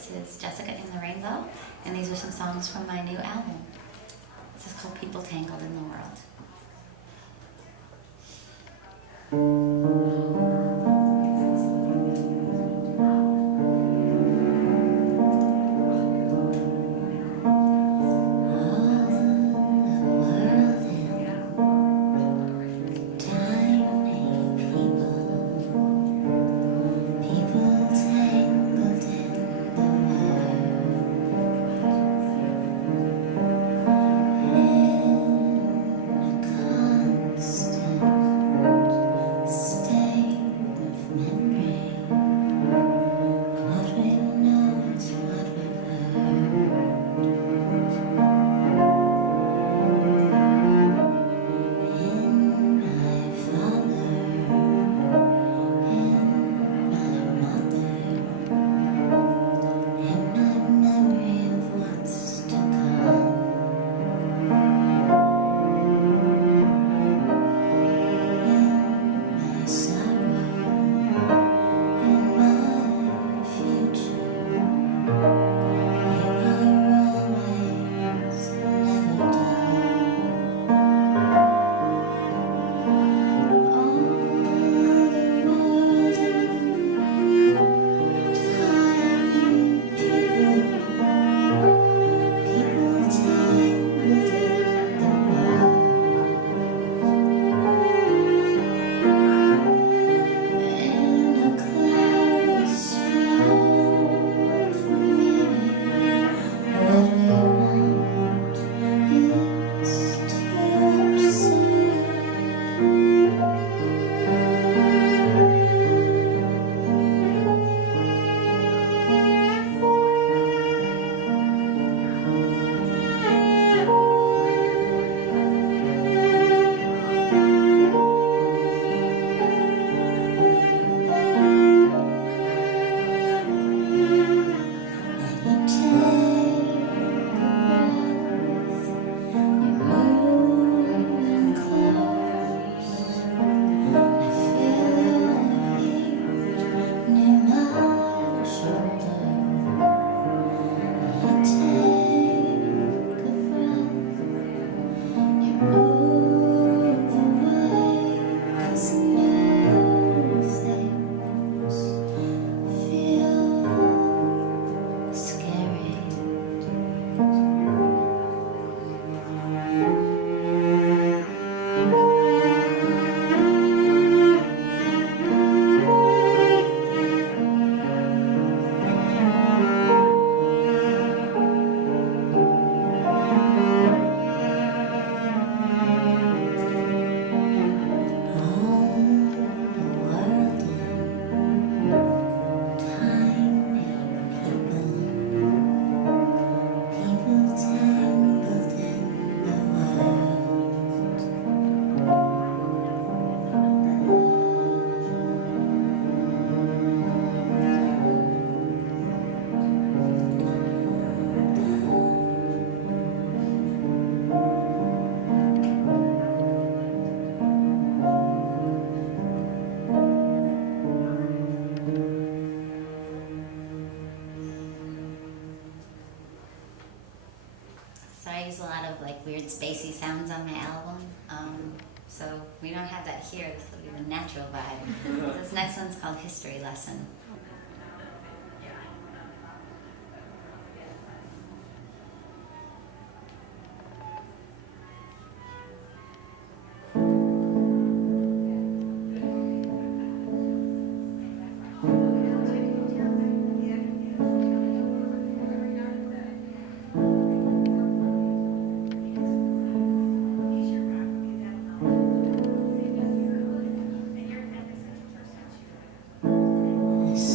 This is Jessica in the Rainbow, and these are some songs from my new album. This is called People Tangled in the World. I use a lot of like weird spacey sounds on my album, so we don't have that here. This will be the natural vibe. This next one's called History Lesson. This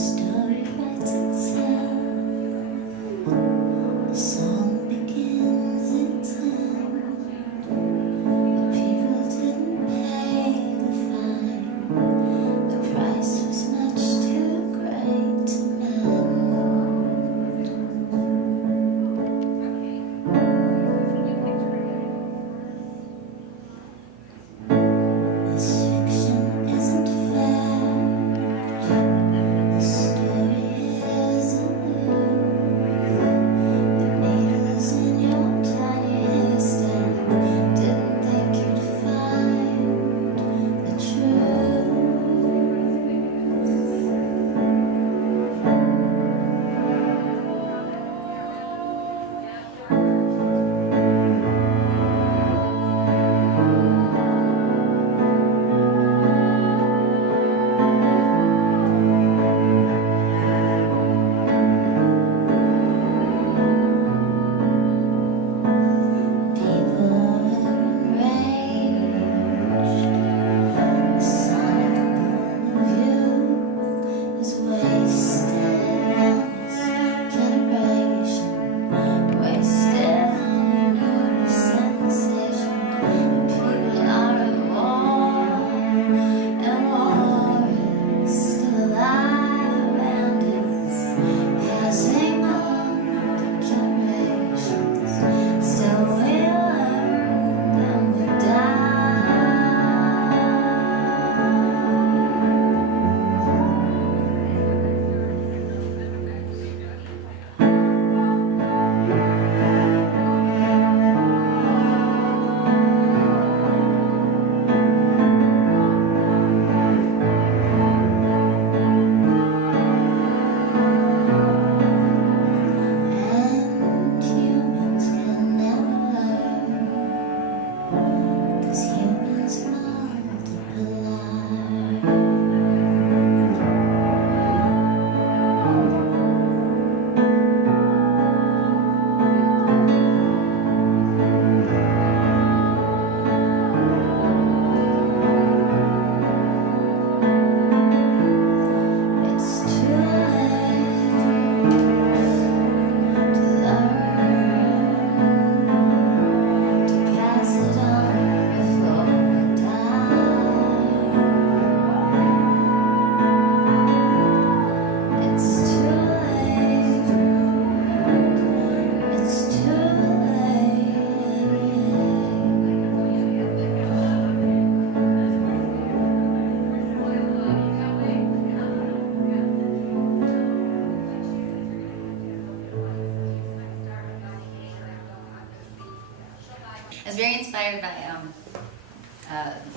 I was very inspired by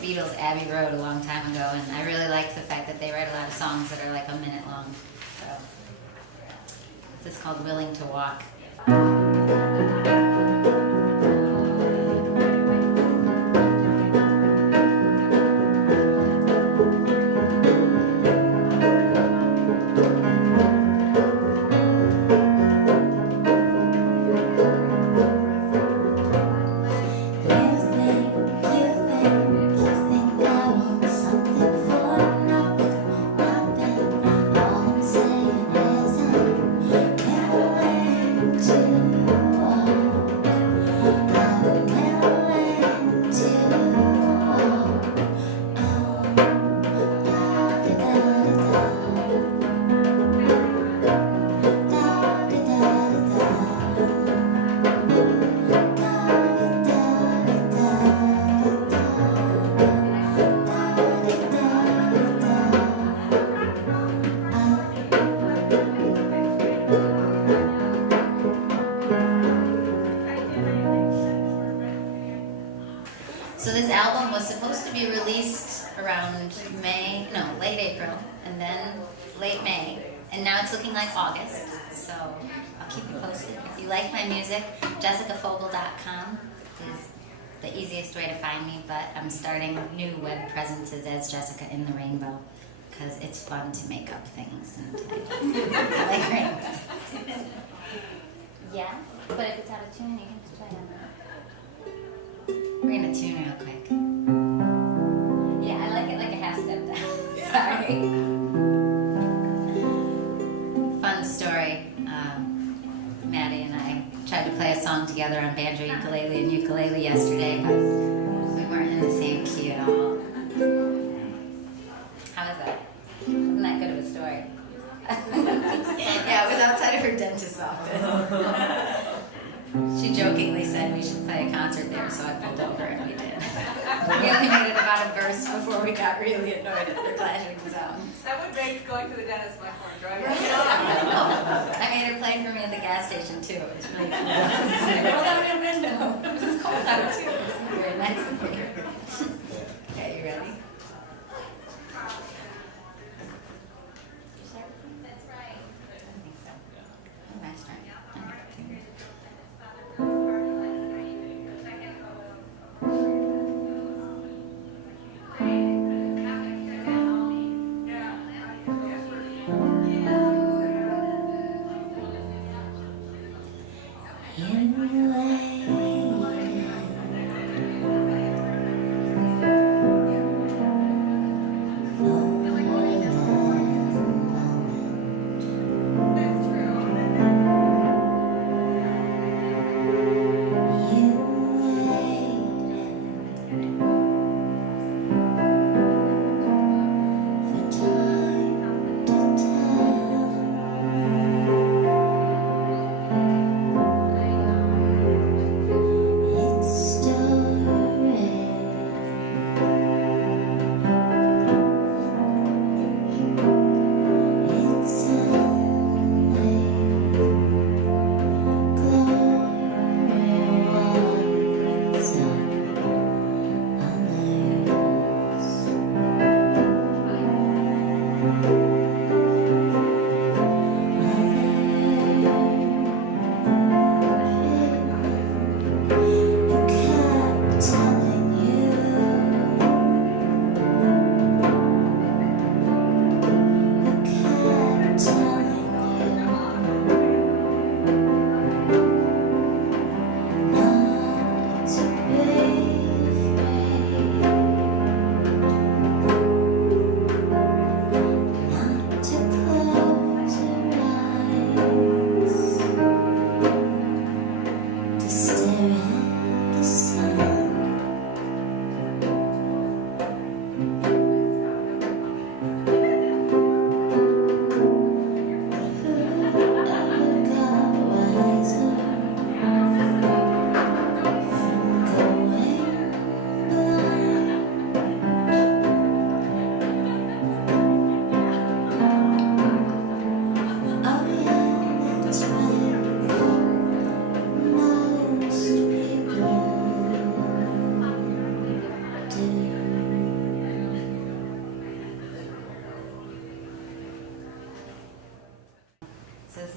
Beatles' Abbey Road a long time ago, and I really like the fact that they write a lot of songs that are like a minute long. So this is called Willing to Walk. So this album was supposed to be released around late April, and then late May, and now it's looking like August, so I'll keep you posted. If you like my music, jessicafogel.com is the easiest way to find me, but I'm starting new web presences as Jessica in the Rainbow, because it's fun to make up things, and I like rainbows. Yeah, but if it's out of tune, you can just play on that. We're gonna tune real quick. Yeah, I like it like a half step down. Sorry. Fun story. Maddie and I tried to play a song together on banjo, ukulele, and ukulele yesterday, but we weren't in the same key at all. How was that? Wasn't that good of a story? Yeah, it was outside of her dentist's office. She jokingly said we should play a concert there, so I pulled over and we did. We only made it about a verse before we got really annoyed at the clashing sounds. That would make going to the dentist much more enjoyable. I made her play for me at the gas station too. It was really cool. Roll out your window. It was cold out too. It was very nice of me. Okay, you ready? That's right. I think so. Oh, nice try.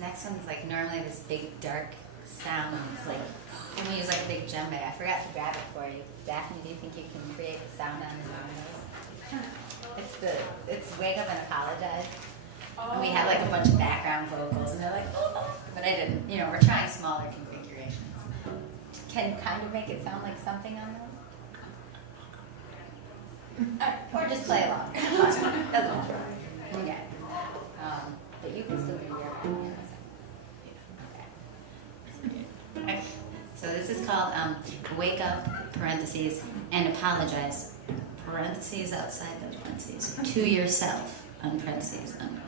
next one is like normally this big dark sound. It's like, and we use like a big djembe. I forgot to grab it for you. Daphne, do you think you can create a sound on this? It's Wake Up and Apologize. And we have like a bunch of background vocals, and they're like, oh, but I didn't. You know, we're trying smaller configurations. Can kind of make it sound like something on those. Or just play along. Doesn't matter. Okay. But you can still do your own. Okay. So this is called Wake Up, parentheses, and Apologize, parentheses outside those parentheses, to yourself, parentheses, parentheses.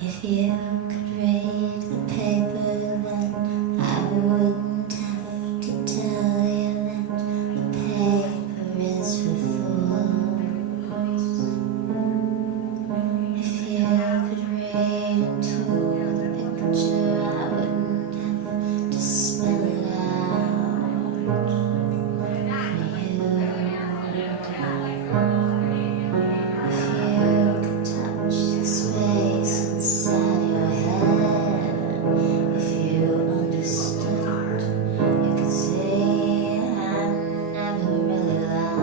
If you could read the paper, then I wouldn't have to tell you that the paper is for fools. If you could read into the picture, I wouldn't have to spell it out for you. If you could touch the space inside your head, if you understood, you could see I never really lied.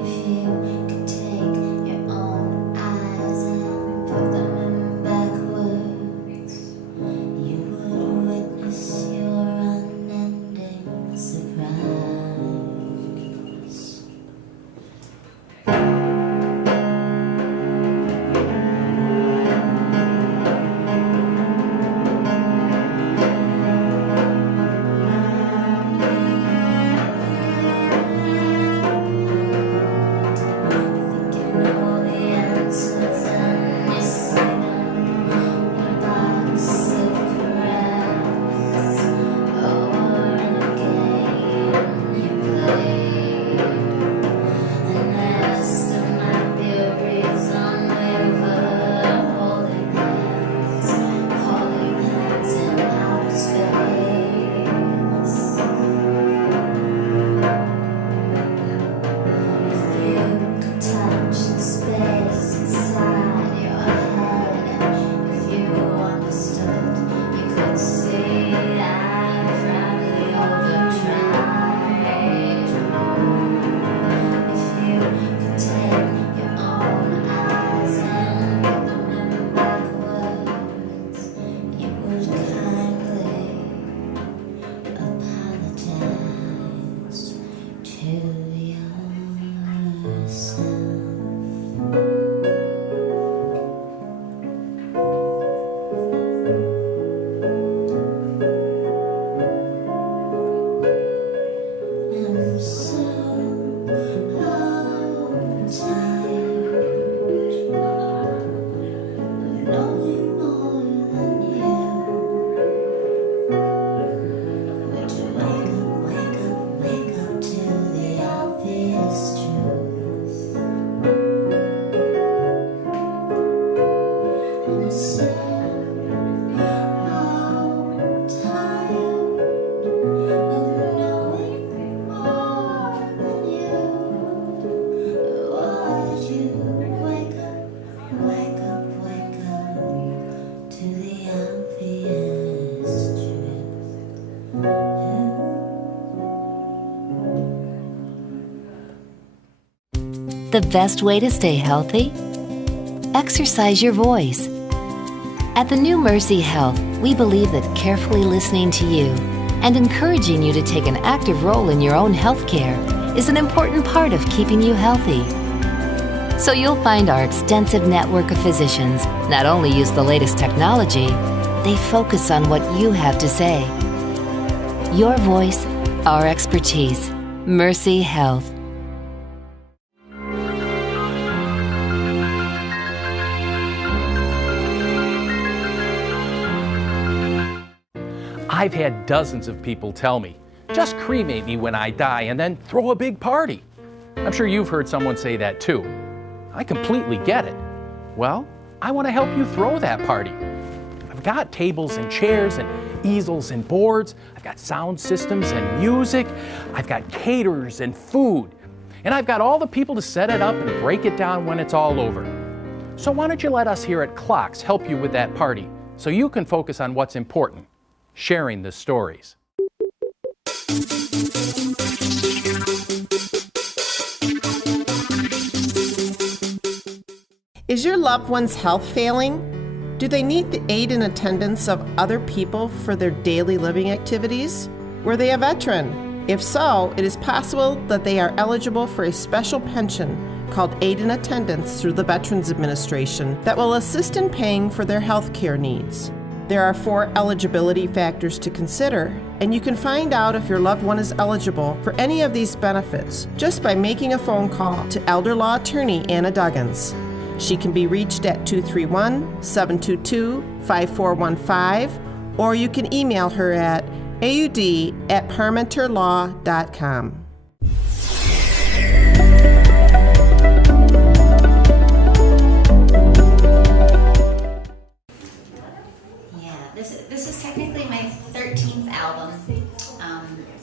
If you could take your own eyes and put them in backwards, you would witness your unending surprise. Think you know the answers and you see them in a box of caress, or in a game you played. And there still might be a reason we were holding hands in outer space. If you could touch the space inside your head, if you understood, you could see I probably overtried. If you could take your own eyes and put them in backwards, you would kindly apologize to yourself. I'm so tired of knowing more than you. Would you wake up to the obvious truth? I'm so tired of knowing more than you. Would you wake up to the obvious truth? The best way to stay healthy? Exercise your voice. At the new Mercy Health, we believe that carefully listening to you and encouraging you to take an active role in your own health care is an important part of keeping you healthy. So you'll find our extensive network of physicians not only use the latest technology, they focus on what you have to say. Your voice, our expertise. Mercy Health. I've had dozens of people tell me, just cremate me when I die and then throw a big party. I'm sure you've heard someone say that too. I completely get it. Well, I want to help you throw that party. I've got tables and chairs and easels and boards. I've got sound systems and music. I've got caterers and food. And I've got all the people to set it up and break it down when it's all over. So why don't you let us here at Clocks help you with that party so you can focus on what's important, sharing the stories. Is your loved one's health failing? Do they need the aid and attendance of other people for their daily living activities? Were they a veteran? If so, it is possible that they are eligible for a special pension called Aid and Attendance through the Veterans Administration that will assist in paying for their health care needs. There are 4 eligibility factors to consider, and you can find out if your loved one is eligible for any of these benefits just by making a phone call to elder law attorney Anna Duggins. She can be reached at 231-722-5415, or you can email her at aud@parmenterlaw.com. This is technically my 13th album,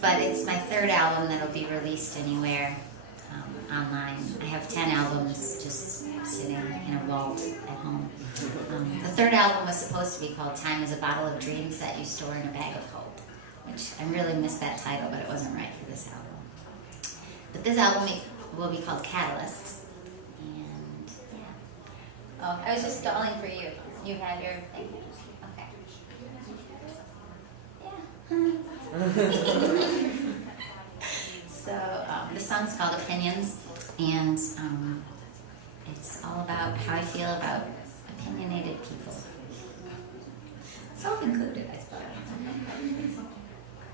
but it's my 3rd album that'll be released anywhere online. I have 10 albums just sitting in a vault at home. The 3rd album was supposed to be called Time is a Bottle of Dreams That You Store in a Bag of Hope, which I really missed that title, but it wasn't right for this album. But this album will be called Catalysts, and yeah. Oh, I was just stalling for you. You had your thing? So the song's called Opinions, and it's all about how I feel about opinionated people. Self-included, I suppose.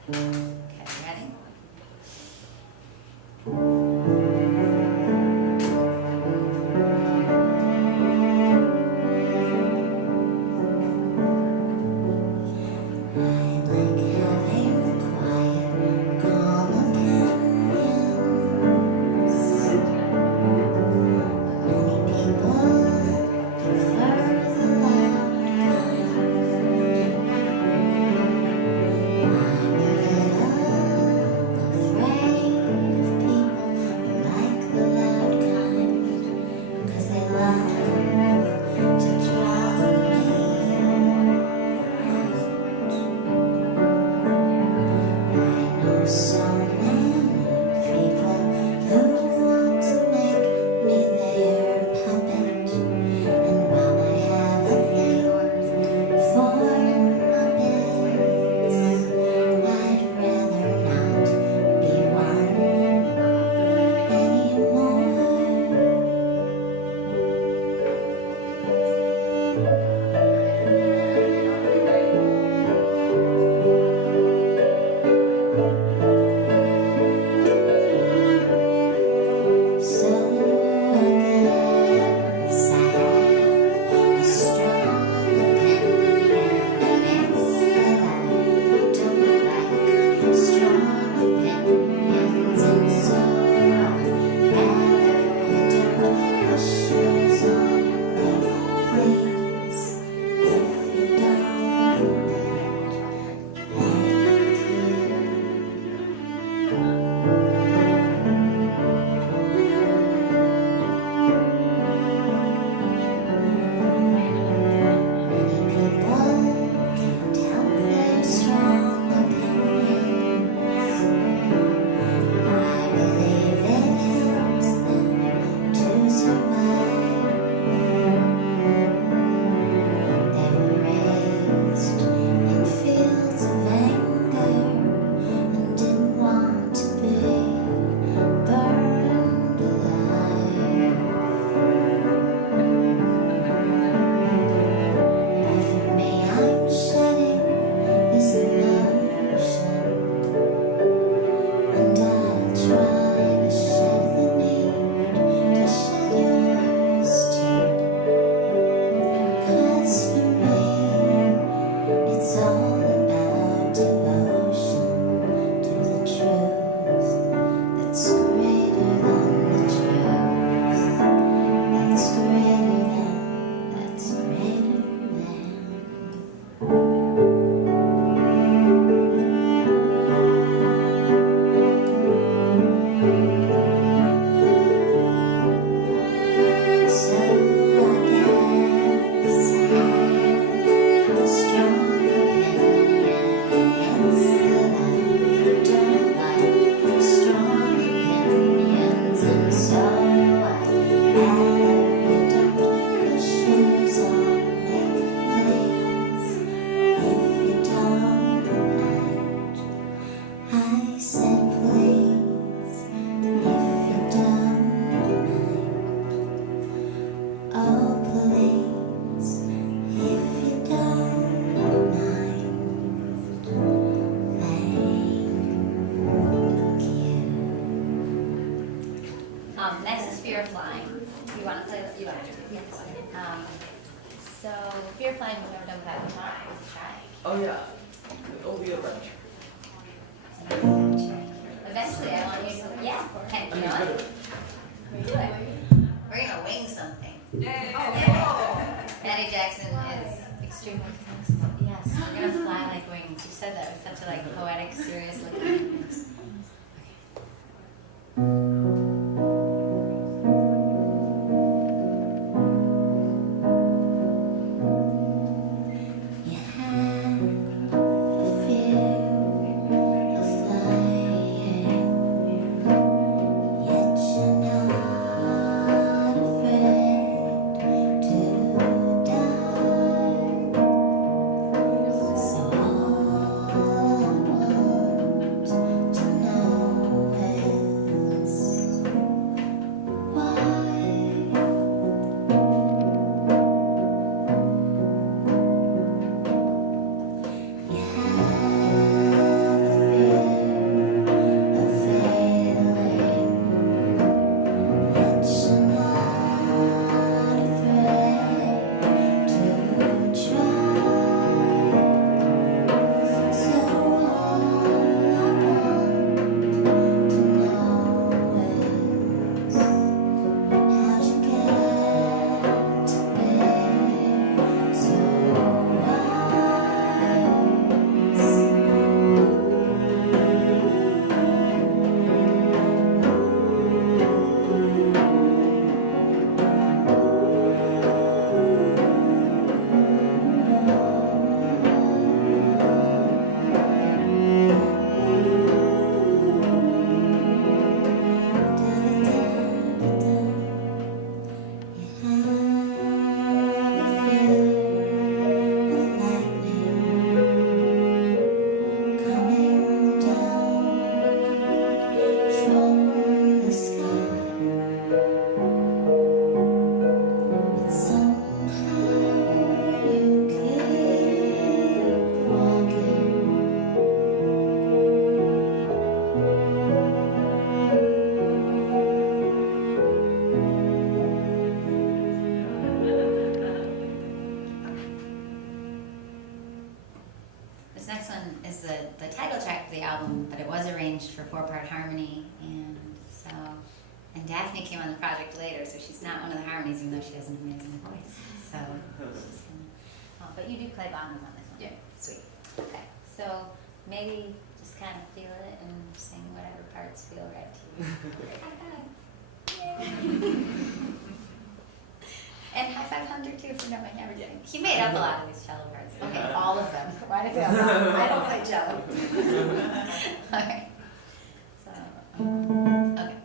Okay, ready? want to play? You want to? Yes. So, Fear of Flying, we've never done that. Let's try. Oh yeah. It'll be a bunch. Eventually, I want you to. Yeah. Okay. You know what? Do it. We're gonna wing something. Yay. Maddie Jackson is extremely flexible. Yes, we're gonna fly like wings. You said that with such a like poetic, serious looking. This next one is the title track of the album, but it was arranged for 4-part harmony, and Daphne came on the project later, so she's not one of the harmonies, even though she has an amazing voice. So, but you do play bongos on this one. Yeah. Sweet. Okay. So maybe just kind of feel it and sing whatever parts feel right to you. Yay. And high five Hunter too for knowing everything. He made up a lot of these cello parts. Okay, all of them. Why did I say I don't play cello. Okay. So, okay.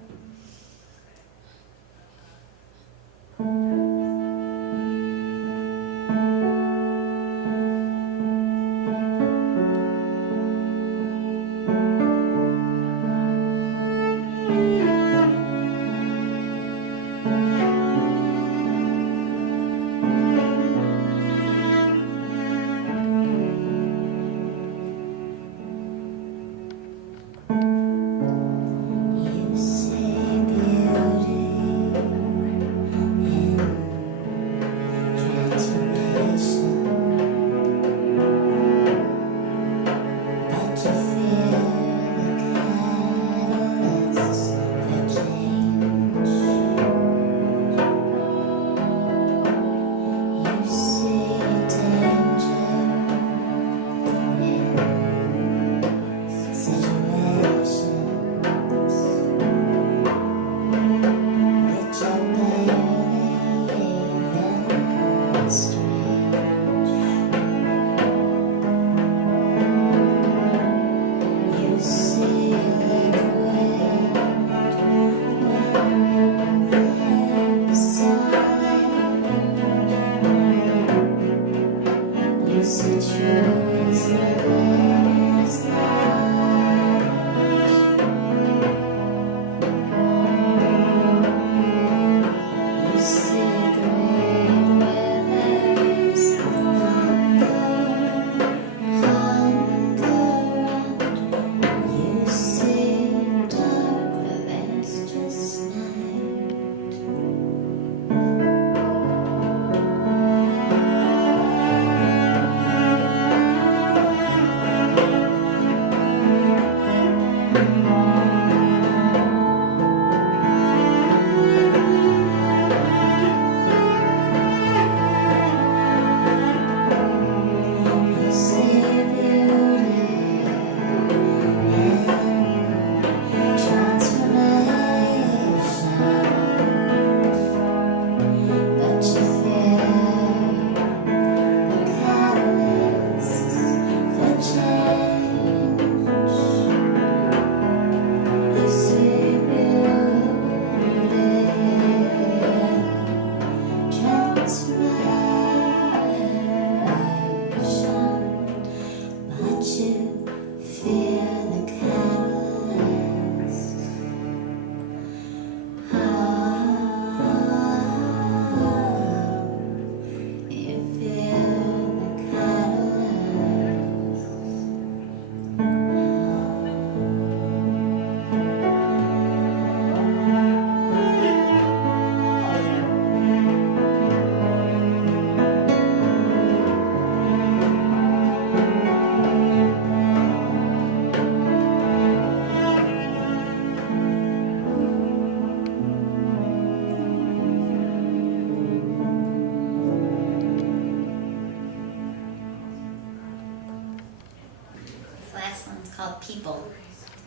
This last one's called People.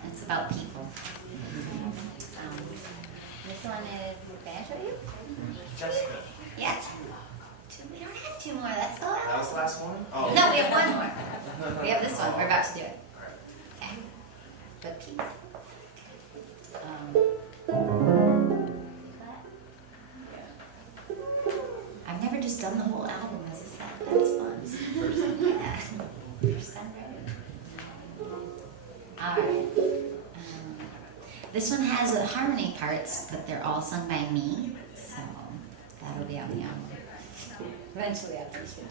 It's about people. This one is, can I show you? Jessica. Yeah. We don't have two more, that's all. That was the last one? Oh. No, we have one more. We have this one, we're about to do it. Okay. But people. I've never just done the whole album as a set. That's fun. Yeah. First time, right? Alright. This one has harmony parts, but they're all sung by me, so that'll be on the album. Eventually after this one.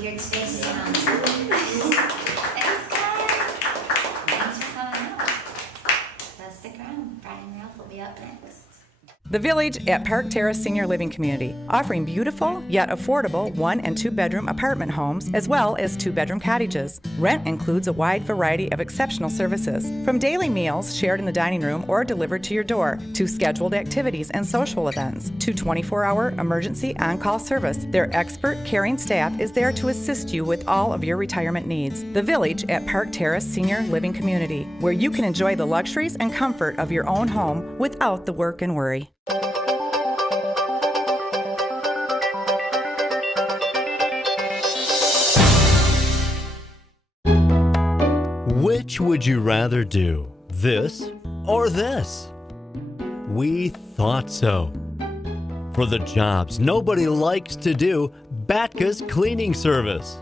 Weird space sound. Thanks, guys. Thanks for coming out. So stick around. Brian Ralph will be up next. The Village at Park Terrace Senior Living Community, offering beautiful yet affordable 1- and 2-bedroom apartment homes as well as 2-bedroom cottages. Rent includes a wide variety of exceptional services, from daily meals shared in the dining room or delivered to your door, to scheduled activities and social events, to 24-hour emergency on-call service. Their expert, caring staff is there to assist you with all of your retirement needs. The Village at Park Terrace Senior Living Community, where you can enjoy the luxuries and comfort of your own home without the work and worry. Which would you rather do, this or this? We thought so. For the jobs nobody likes to do, Batka's cleaning service.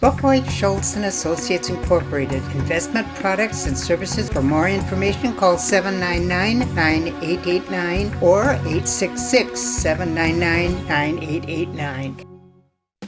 Buckwhite Schultz & Associates Incorporated, investment products and services. For more information, call 799-9889 or 866-799-9889.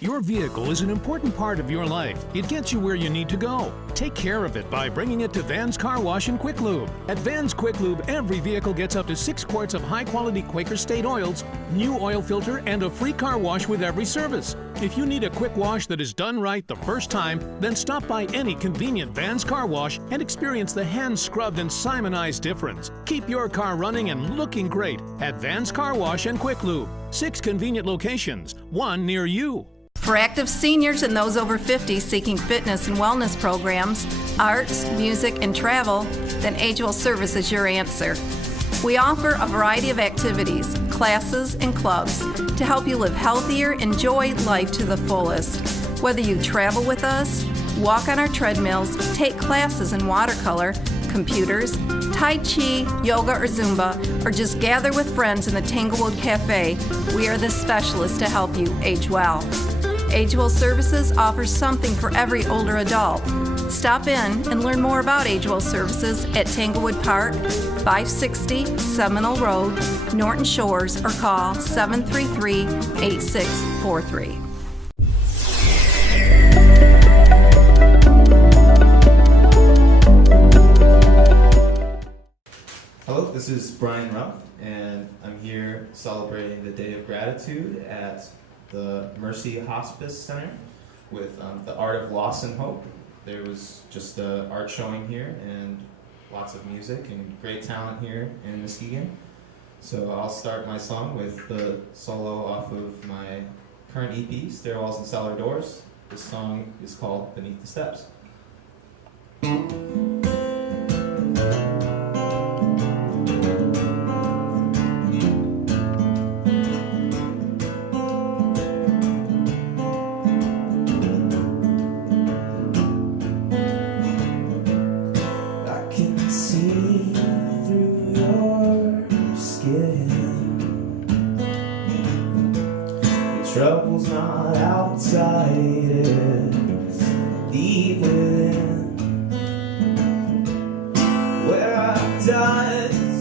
Your vehicle is an important part of your life. It gets you where you need to go. Take care of it by bringing it to Van's Car Wash and Quick Lube. At Van's Quick Lube, every vehicle gets up to 6 quarts of high-quality Quaker State oils, new oil filter, and a free car wash with every service. If you need a quick wash that is done right the first time, then stop by any convenient Van's Car Wash and experience the hand-scrubbed and Simonized difference. Keep your car running and looking great at Van's Car Wash and Quick Lube. 6 convenient locations, 1 near you. For active seniors and those over 50 seeking fitness and wellness programs, arts, music, and travel, then Agewell Service is your answer. We offer a variety of activities, classes, and clubs to help you live healthier, enjoy life to the fullest. Whether you travel with us, walk on our treadmills, take classes in watercolor, computers, Tai Chi, yoga, or Zumba, or just gather with friends in the Tanglewood Cafe, we are the specialists to help you age well. Agewell Services offers something for every older adult. Stop in and learn more about Agewell Services at Tanglewood Park, 560 Seminole Road, Norton Shores, or call 733-8643. Hello, this is Brian Ruff, and I'm here celebrating the Day of Gratitude at the Mercy Hospice Center with the Art of Loss and Hope. There was just an art showing here and lots of music and great talent here in Muskegon. So I'll start my song with the solo off of my current EP, Stairwells and Cellar Doors. This song is called Beneath the Steps. Trouble's not outside, it's deep within. Where does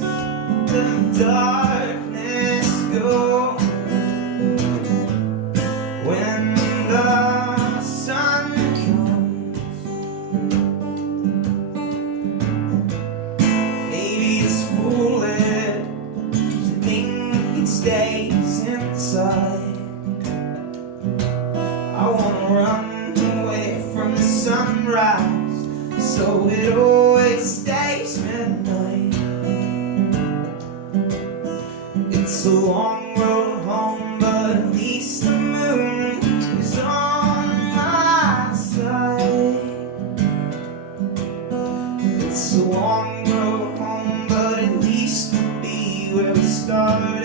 the darkness go when the sun comes? Maybe it's foolish to think it stays inside. I wanna run away from the sunrise, so it always stays midnight. It's a long road home, but at least the moon is on my side. It's a long road home, but at least we'll be where we started.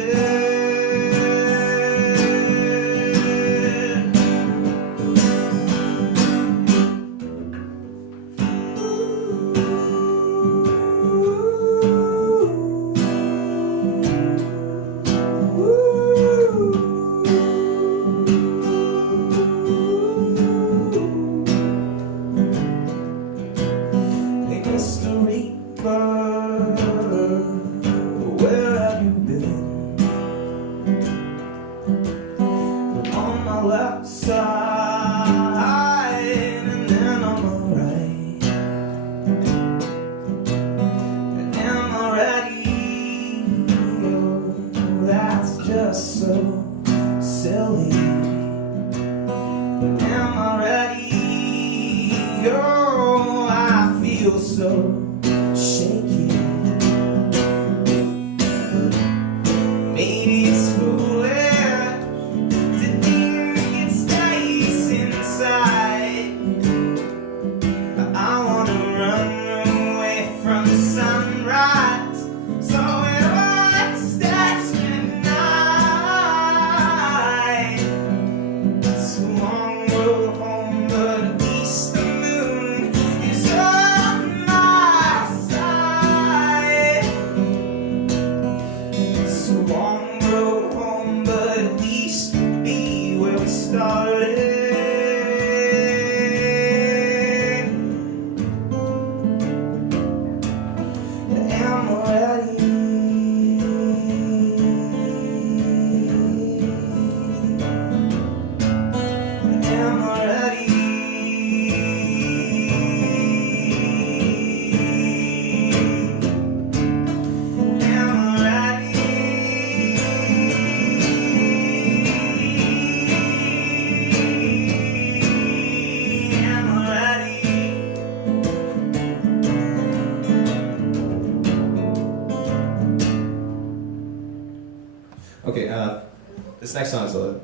Mr. Reaper, where have you been? long road home, but at least be where we started. I'm ready. I'm ready. Okay, this next song is a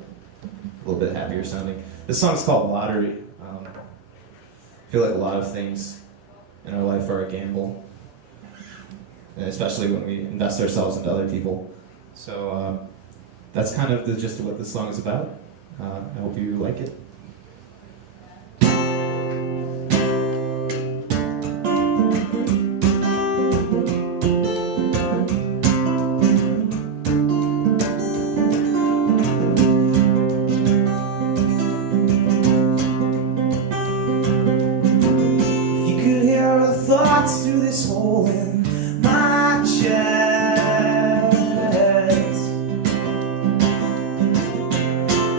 little bit happier sounding. This song's called Lottery. I feel like a lot of things in our life are a gamble, and especially when we invest ourselves into other people. So that's kind of the gist of what this song is about. I hope you like it. Thoughts through this hole in my chest,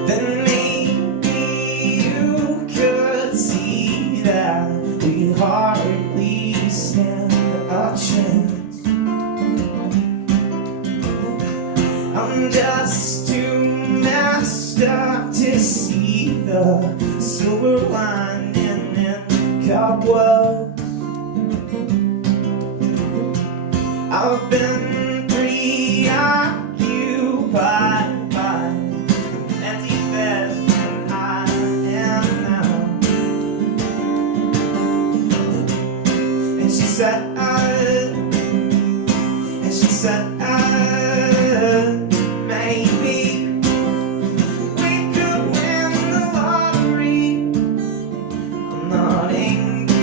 then maybe you could see that we hardly stand a chance. I'm just too messed up to see the silver lining in cobwebs. I've been preoccupied by empty bed and I am now. And she said, maybe we could win the lottery. I'm not angry,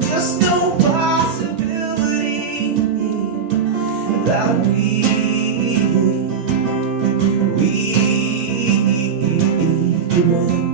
just no that we could win.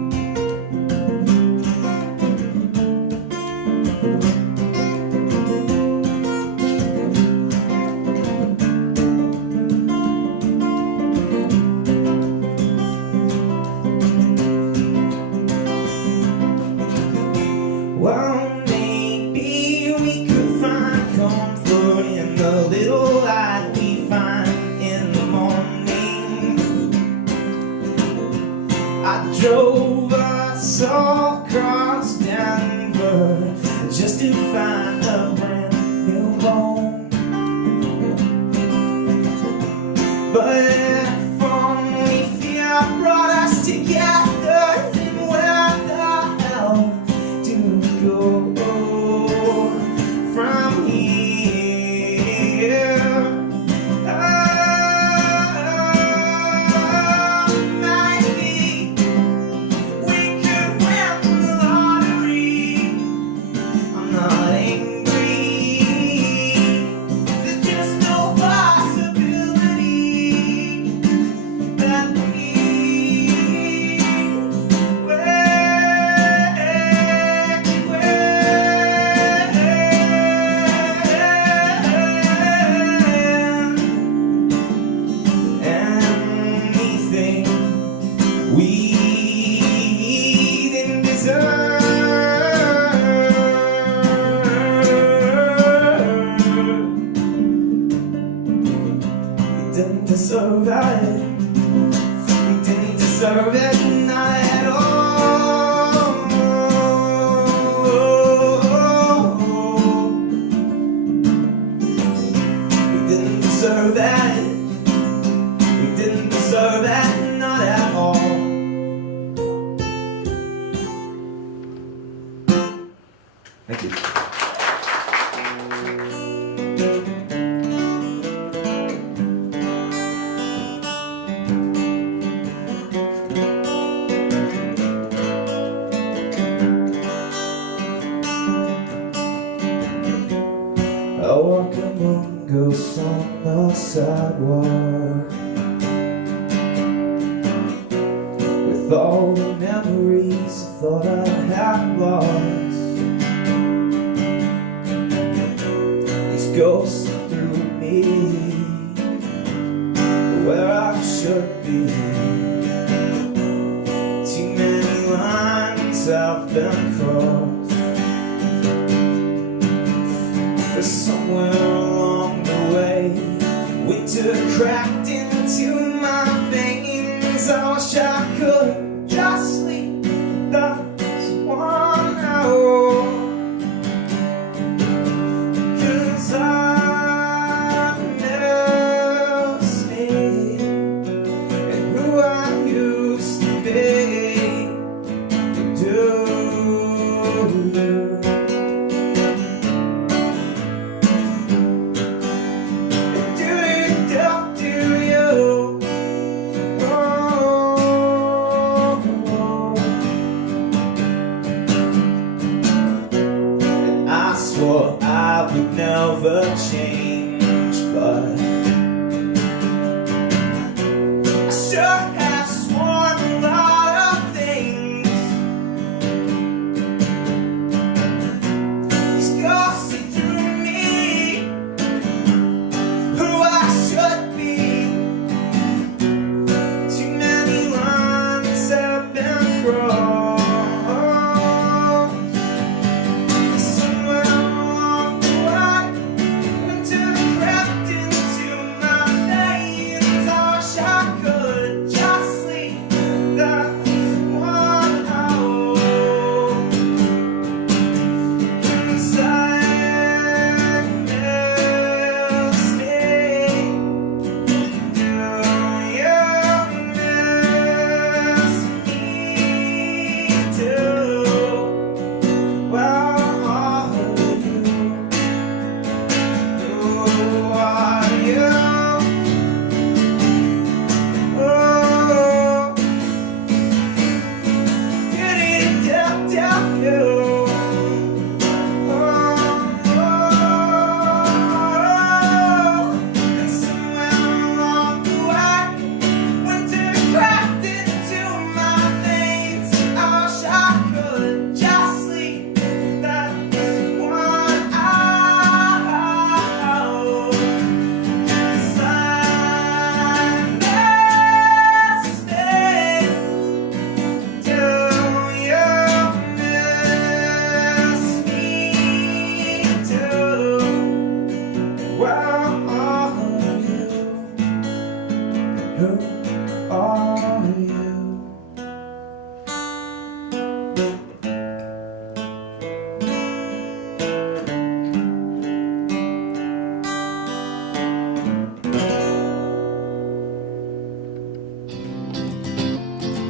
Well, maybe we could find comfort in the little light we find in the morning. I drove us all across Denver just to find a brand new home. But if only fear brought us together, then where the hell do we go from here? Deserve it. We didn't deserve it, not at all. We didn't deserve that. We didn't deserve that, not at all. Thank you. I walk among lone ghost on the sidewalk, with all the memories I thought I had lost. These ghosts threw me where I should be. Too many lines have been crossed. But somewhere along the way, winter cracked into my veins. I wish I could just sleep that 1 hour, 'cause I miss me and who I used to be. Do you? I would never change, but I sure have sworn a lot of things. These ghosts see through me, who I should be. Too many lines have been crossed.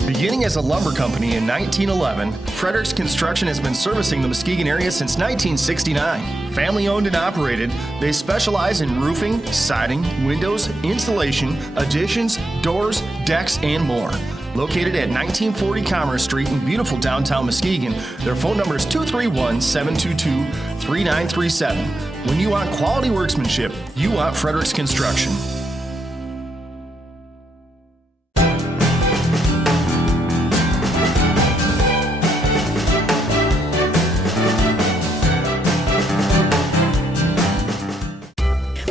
Beginning as a lumber company in 1911, Frederick's Construction has been servicing the Muskegon area since 1969. Family owned and operated, they specialize in roofing, siding, windows, insulation, additions, doors, decks, and more. Located at 1940 Commerce Street in beautiful downtown Muskegon, their phone number is 231-722-3937. When you want quality workmanship, you want Frederick's Construction.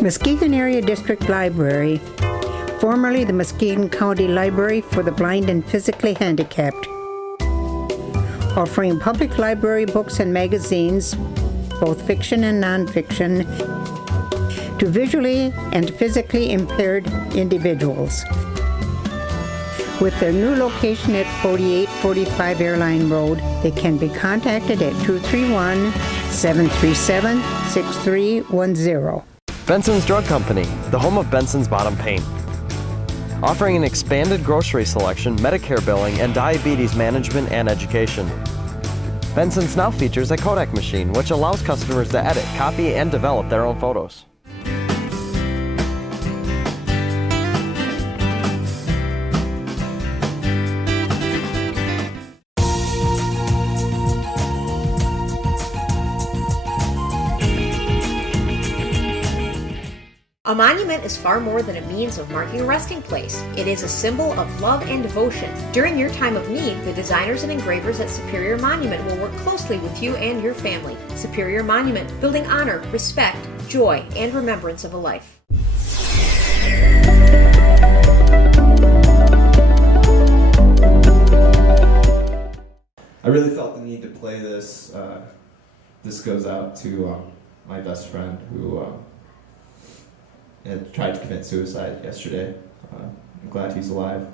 Muskegon Area District Library, formerly the Muskegon County Library for the Blind and Physically Handicapped, offering public library books and magazines, both fiction and nonfiction, to visually and physically impaired individuals. With their new location at 4845 Airline Road, they can be contacted at 231-737-6310. Benson's Drug Company, the home of Benson's Bottom Pain. Offering an expanded grocery selection, Medicare billing, and diabetes management and education. Benson's now features a Kodak machine, which allows customers to edit, copy, and develop their own photos. A monument is far more than a means of marking a resting place. It is a symbol of love and devotion. During your time of need, the designers and engravers at Superior Monument will work closely with you and your family. Superior Monument, building honor, respect, joy, and remembrance of a life. I really felt the need to play this. This goes out to my best friend who had tried to commit suicide yesterday. I'm glad he's alive.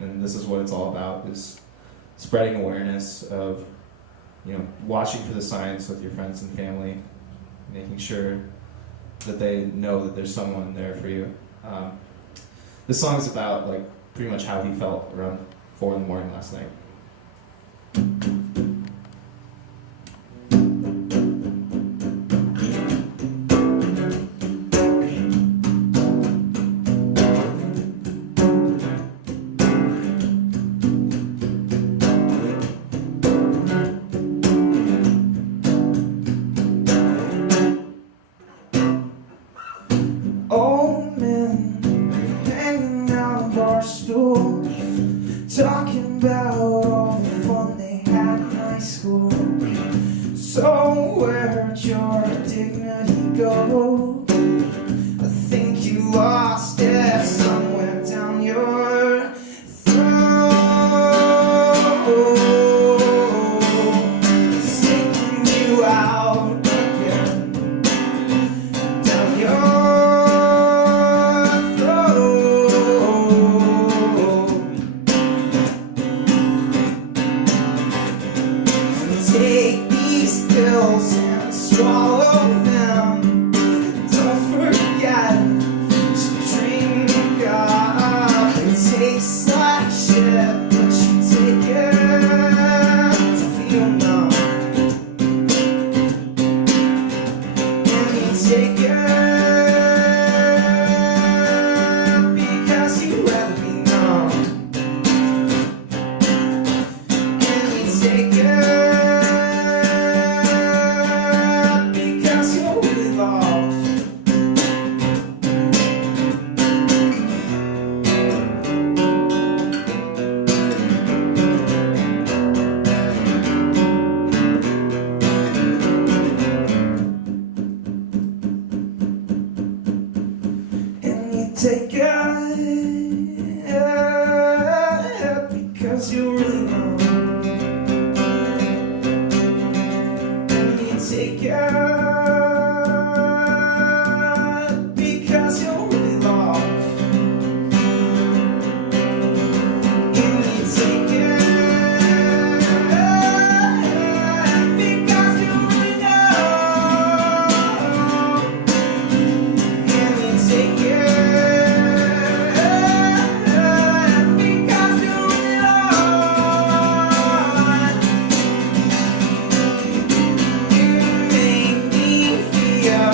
And this is what it's all about, is spreading awareness of, watching for the signs with your friends and family, making sure that they know that there's someone there for you. This song is about pretty much how he felt around 4 in the morning last night. Old men hanging out on bar stools, talking about all the fun they had in high school. So where'd your dignity go? I think you lost it somewhere down your throat. It's taking you out again, down your take these pills and swallow them. Don't forget to drink up. It tastes like shit, but you take it to feel numb. And you take it because you'd rather be numb. And you take it take it because you really know. And you take it because you're really lost. And you take it because you really know. And you take it. Take it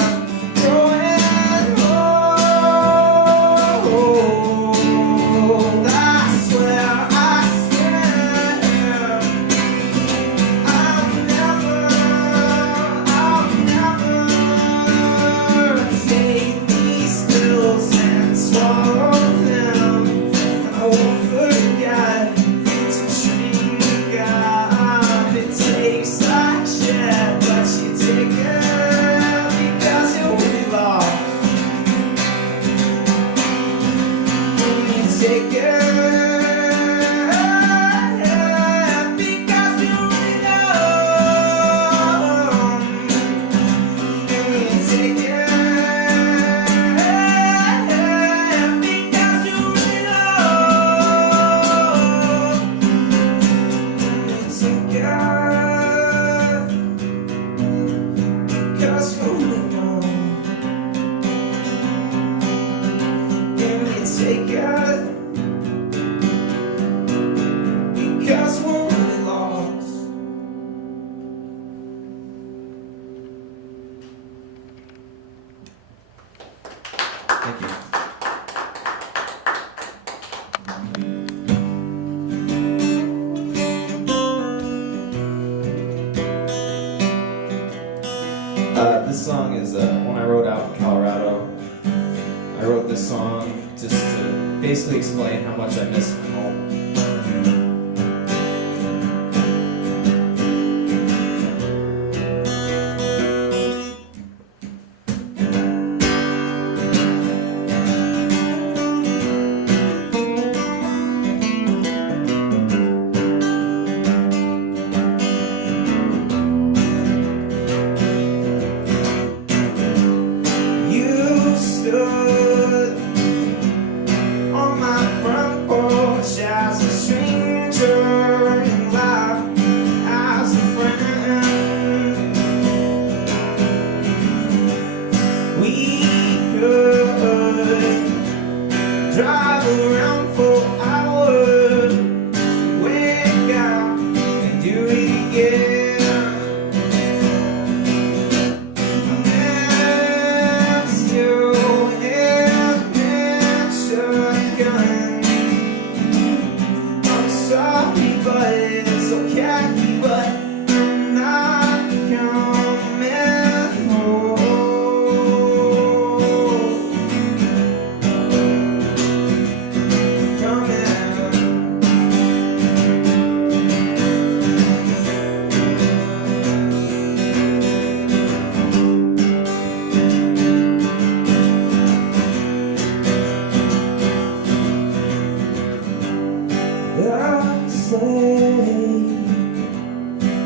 because you really know. And you take it because you really know. And you take it because you really know. And you take it because we're really lost. Thank you. This song is one I wrote out in Colorado. wrote this song just to basically explain how much I miss home.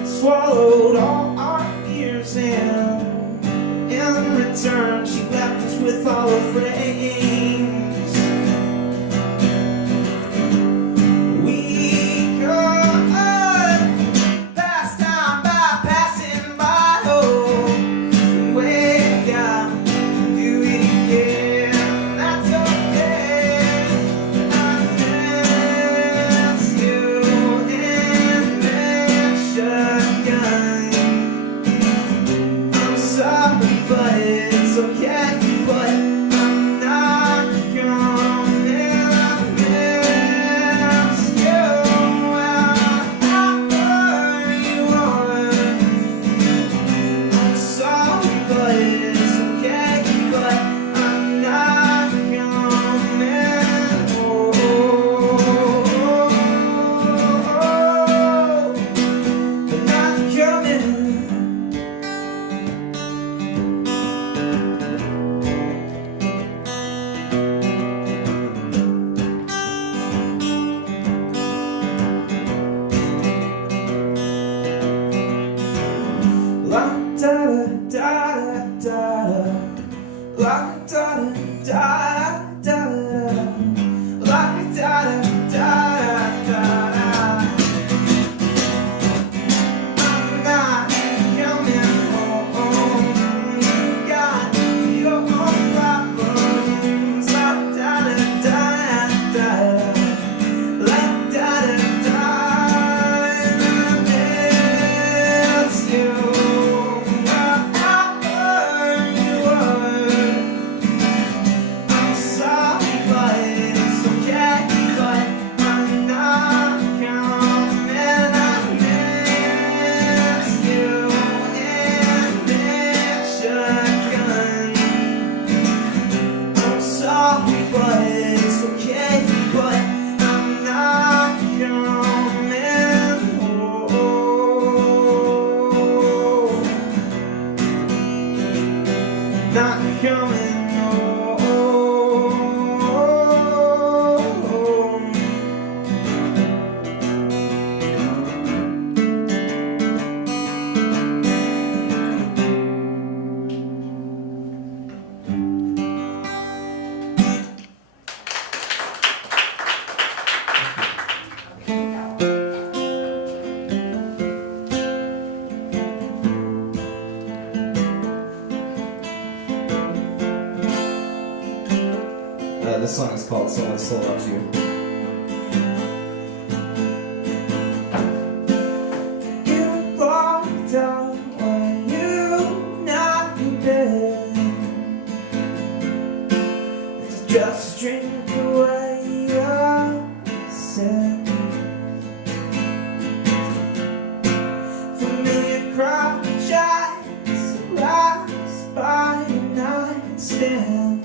Swallowed all our fears and in return she left us with all her frames. We could pass time by passing by, oh, and wake up and do it again. That's okay. I miss you and I'm sorry, but it's okay. But I'm not coming. I miss you wherever you are. I'm sorry, but it's okay. But I'm not coming. I'm not coming. La da da da da, la da da da da, la da da da da. I'm not coming home. You got your own problems. La da da da da, la da da da. I miss you. Not coming home. This song is called Someone Still Loves You. You walked out when you not in bed. Just drink away your sin. Familiar cries last by the nightstand.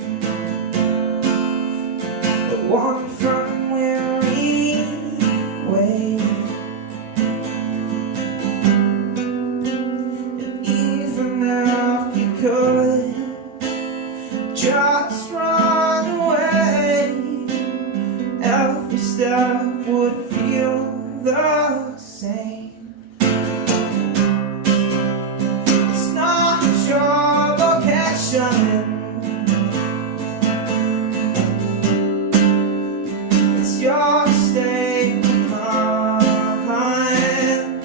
just run away. Every step would feel the same. It's not your location, it's your state of mind.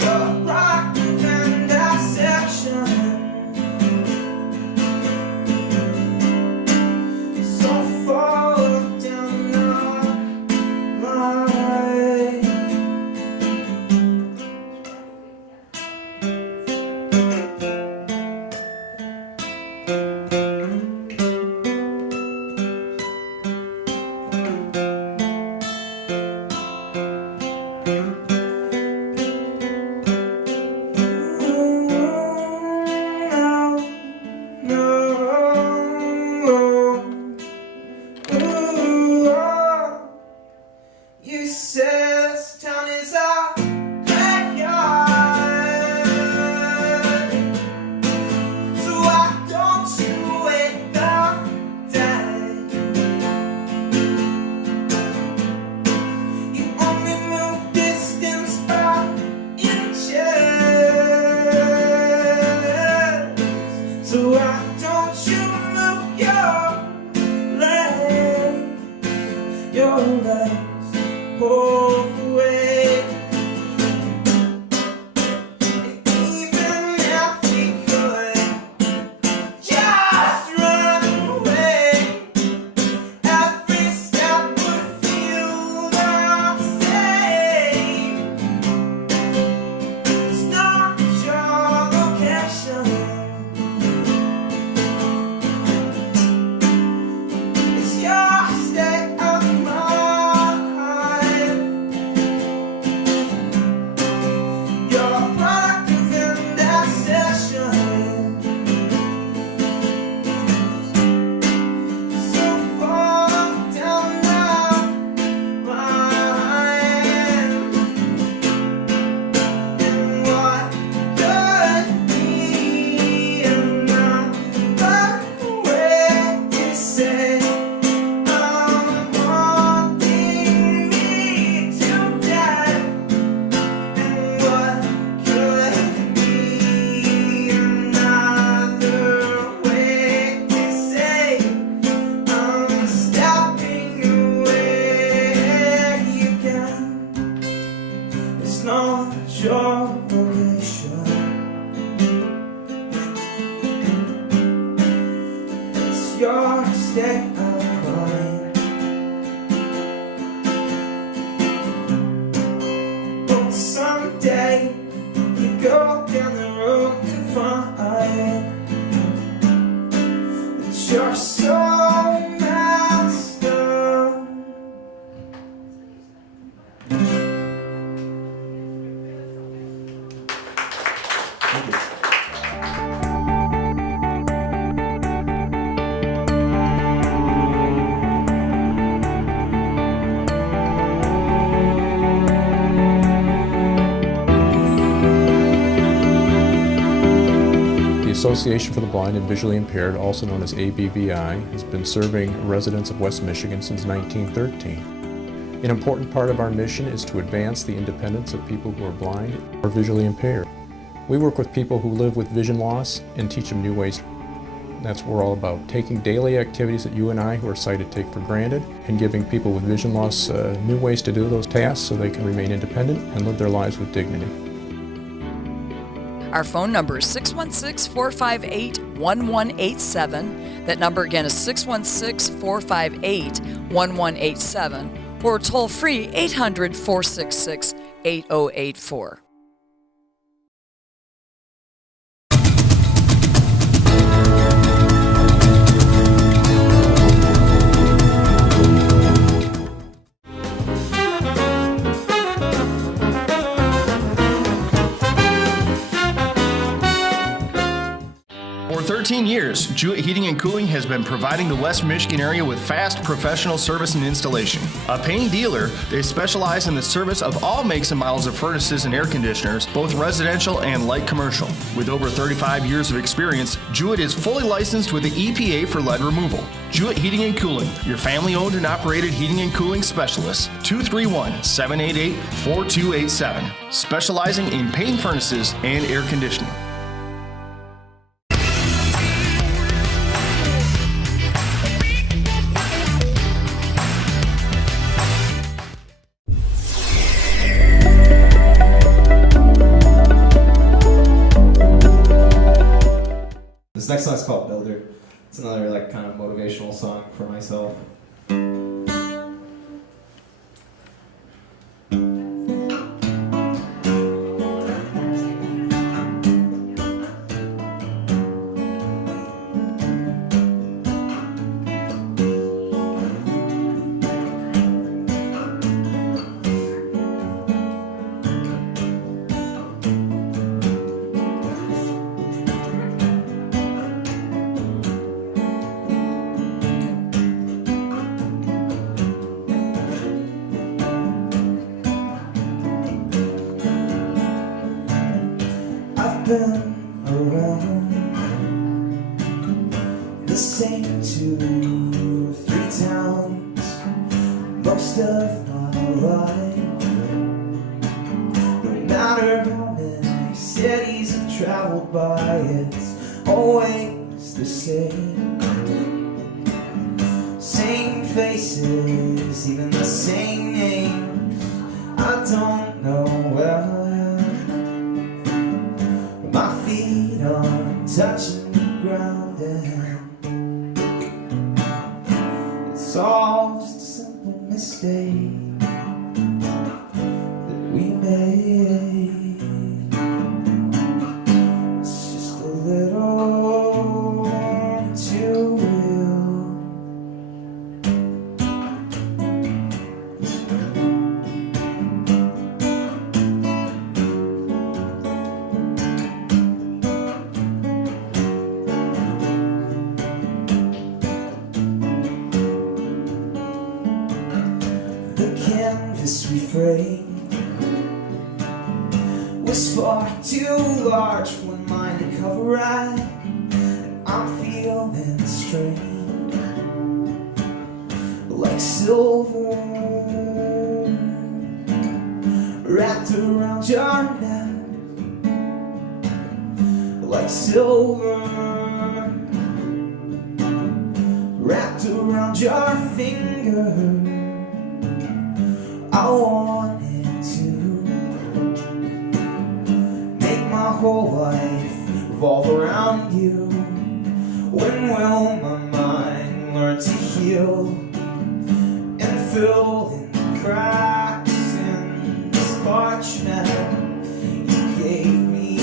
Your rock and dissection, so far down the line. You said this town is our backyard, so why don't you wake up, Dad? You only move distance by inches, so why don't you move your legs away? Even if we could just run away, every step would feel the same. It's not your location, it's your state of mind. You're a product of indecision, so far down the line. And what could be another way to say I'm wanting me to die? And what could be another way to say I'm stepping away again? It's not your vocation, it's your state of mind. But someday you go down the road and find that you're so messed up. The Association for the Blind and Visually Impaired, also known as ABVI, has been serving residents of West Michigan since 1913. An important part of our mission is to advance the independence of people who are blind or visually impaired. We work with people who live with vision loss and teach them new ways. That's what we're all about, taking daily activities that you and I who are sighted take for granted and giving people with vision loss new ways to do those tasks so they can remain independent and live their lives with dignity. Our phone number is 616-458-1187. That number again is 616-458-1187, or toll free 800-466-8084. 14 years, Jewett Heating and Cooling has been providing the West Michigan area with fast professional service and installation. A paying dealer, they specialize in the service of all makes and models of furnaces and air conditioners, both residential and light commercial. With over 35 years of experience, Jewett is fully licensed with the EPA for lead removal. Jewett Heating and Cooling, your family-owned and operated heating and cooling specialist. 231-788-4287. Specializing in paint furnaces and air conditioning. This next song is called Builder. It's another kind of motivational song for myself. Been around the same 2-3 towns most of my life. No matter how many cities I've traveled by, it's always the same. Same faces, even the same names. I don't know where my feet aren't touching the ground, and it's all just a simple mistake that we made. It's just a little too real. Canvas we framed was far too large for one mind to cover right, and I'm feeling strained like silver wrapped around your neck, like silver wrapped around your finger. I wanted to make my whole life revolve around you. When will my mind learn to heal and fill in the cracks in this parchment you gave me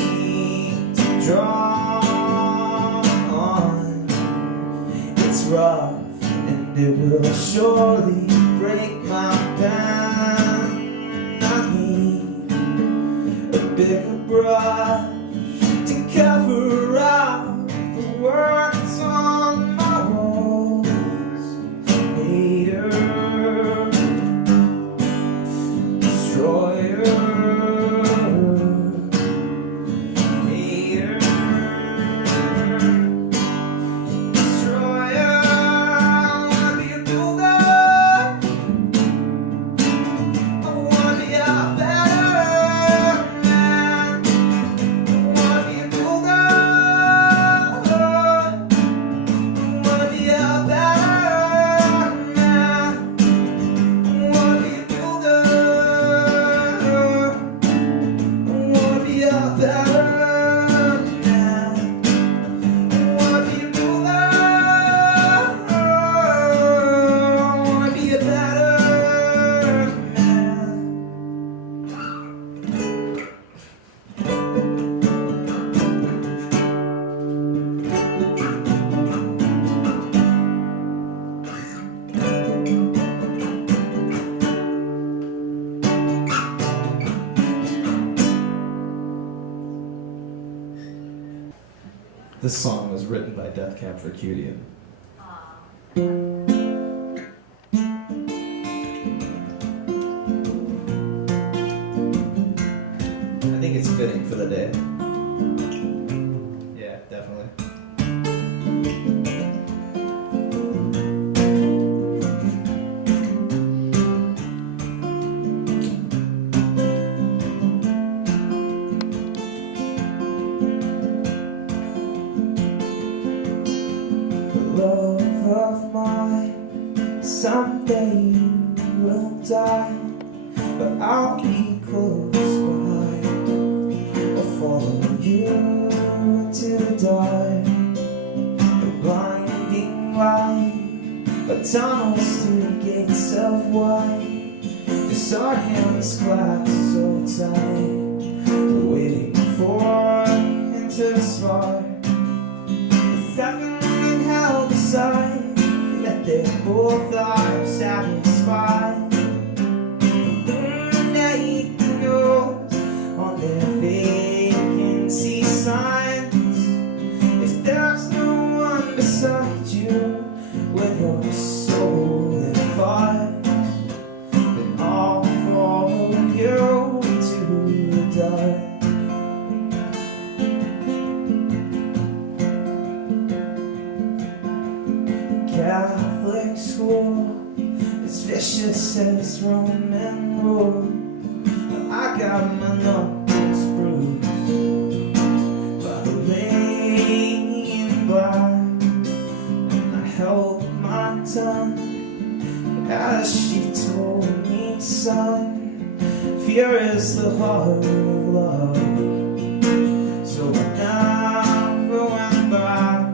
to draw on? It's rough and it will surely break my pen. I need a bigger brush to cover up the words on my walls. Hater, destroyer, hater, destroyer. I wanna be a builder. This song was written by Death Cab for Cutie. I think it's fitting for the day. Yeah, definitely. Love of mine, someday you will die, but I'll be close behind. I'll follow you to the dark, the blinding light, a tunnel to the gates of white. Just our hands clasped so tight, we're waiting for into the spark. If heaven and hell decide that they both are satisfied, illuminate the notes on their vacancy signs. If there's no one beside you when your soul invites, then I'll follow you to the dark. Catholic school, as vicious as Roman rule. I got my knuckles bruised by the laying blind, and I held my tongue as she told me, son, fear is the heart of love. So I never went back.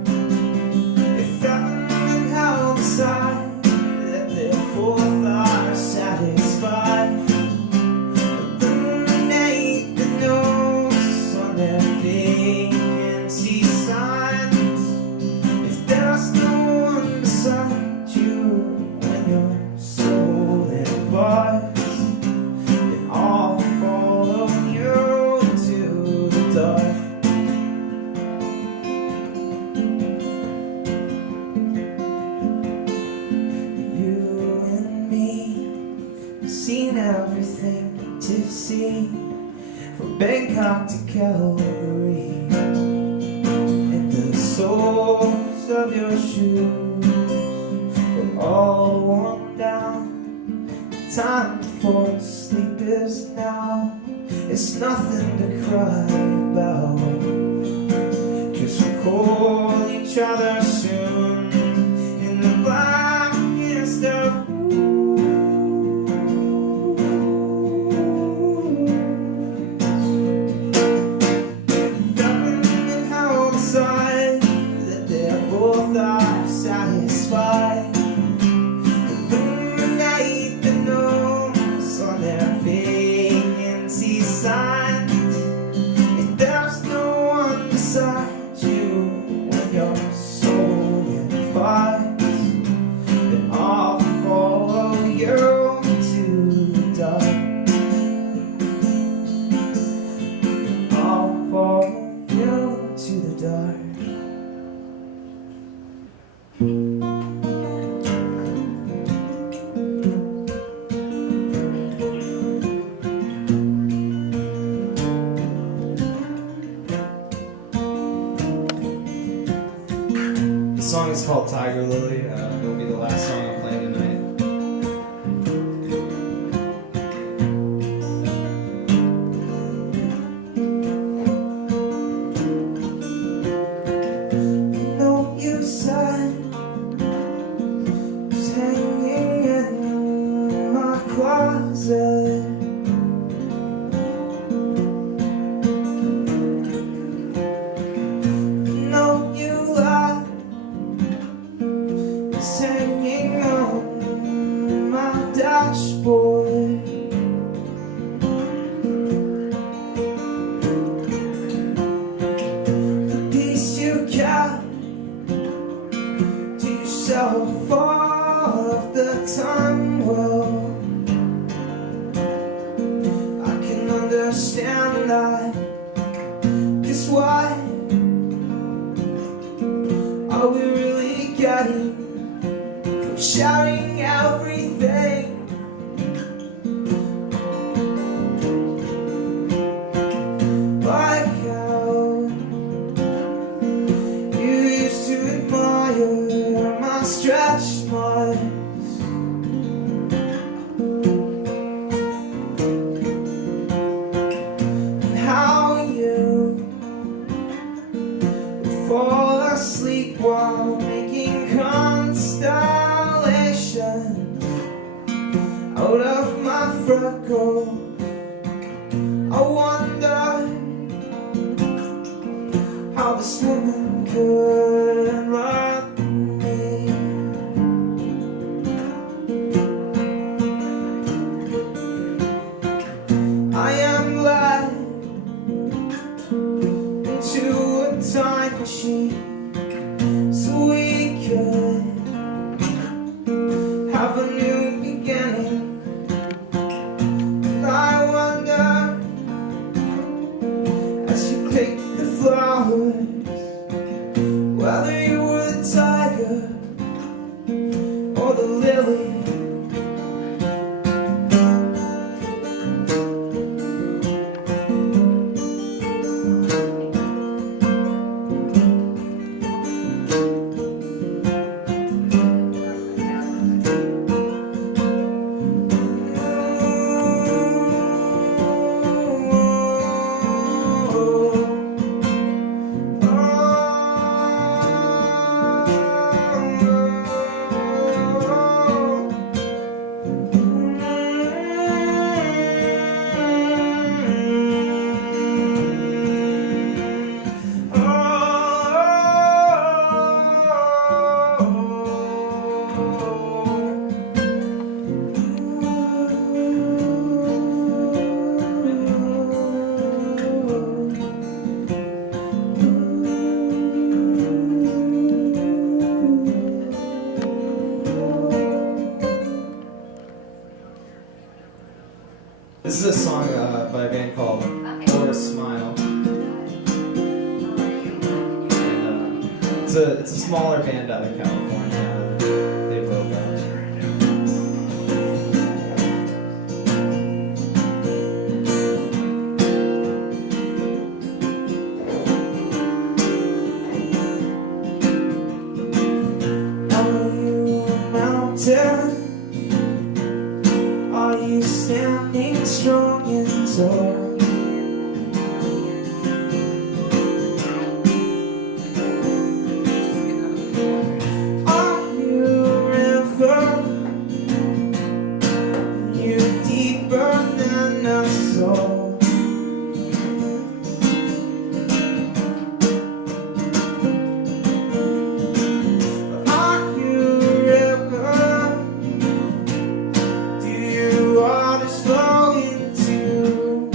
That they both are satisfied, illuminate the notes on their vacancy signs. If there's no one beside you when your soul embarks, then I'll follow you to the dark. Seen everything to see, from Bangkok to Calgary, and the soles of your shoes were all worn down. Time for sleep is now. It's nothing to cry about, 'cause we'll call each other soon in the blackest of that they're both are satisfied. Illuminate the notes on their vacancy signs. If there's no one beside you when your soul invites, then I'll follow you to the dark. I'll follow you to the dark. The song is called Tiger Lily. It'll be the last song I'm playing tonight. No, you said it's hanging in my closet. No, you lied. It's hanging on my dashboard. The piece you got to yourself all of the time. Well, I can understand that. 'Cause why we're really getting from shouting everything. Like how you used to admire my stretch marks, and how you would fall asleep while making constellations out of my freckles. I wonder how this woman could love me. I am led into a time machine so we could have a new beginning. And I wonder, as you pick the flowers, whether you were the tiger or the lily. This is a song by a band called Or a Smile. And, it's a smaller band out of California. They broke up. Are you a mountain? Are you standing strong and tall? Are you a river? You're deeper than a soul. Are you a river? Do your waters flow into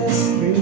this street.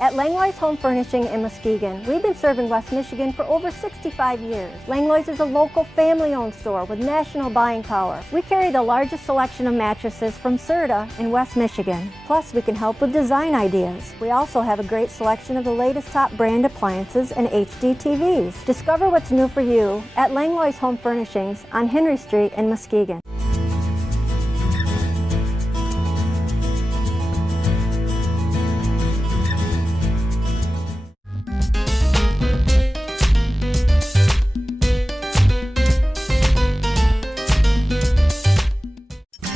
At Langlois Home Furnishing in Muskegon, we've been serving West Michigan for over 65 years. Langlois is a local family-owned store with national buying power. We carry the largest selection of mattresses from Serta in West Michigan. Plus, we can help with design ideas. We also have a great selection of the latest top brand appliances and HD TVs. Discover what's new for you at Langlois Home Furnishings on Henry Street in Muskegon.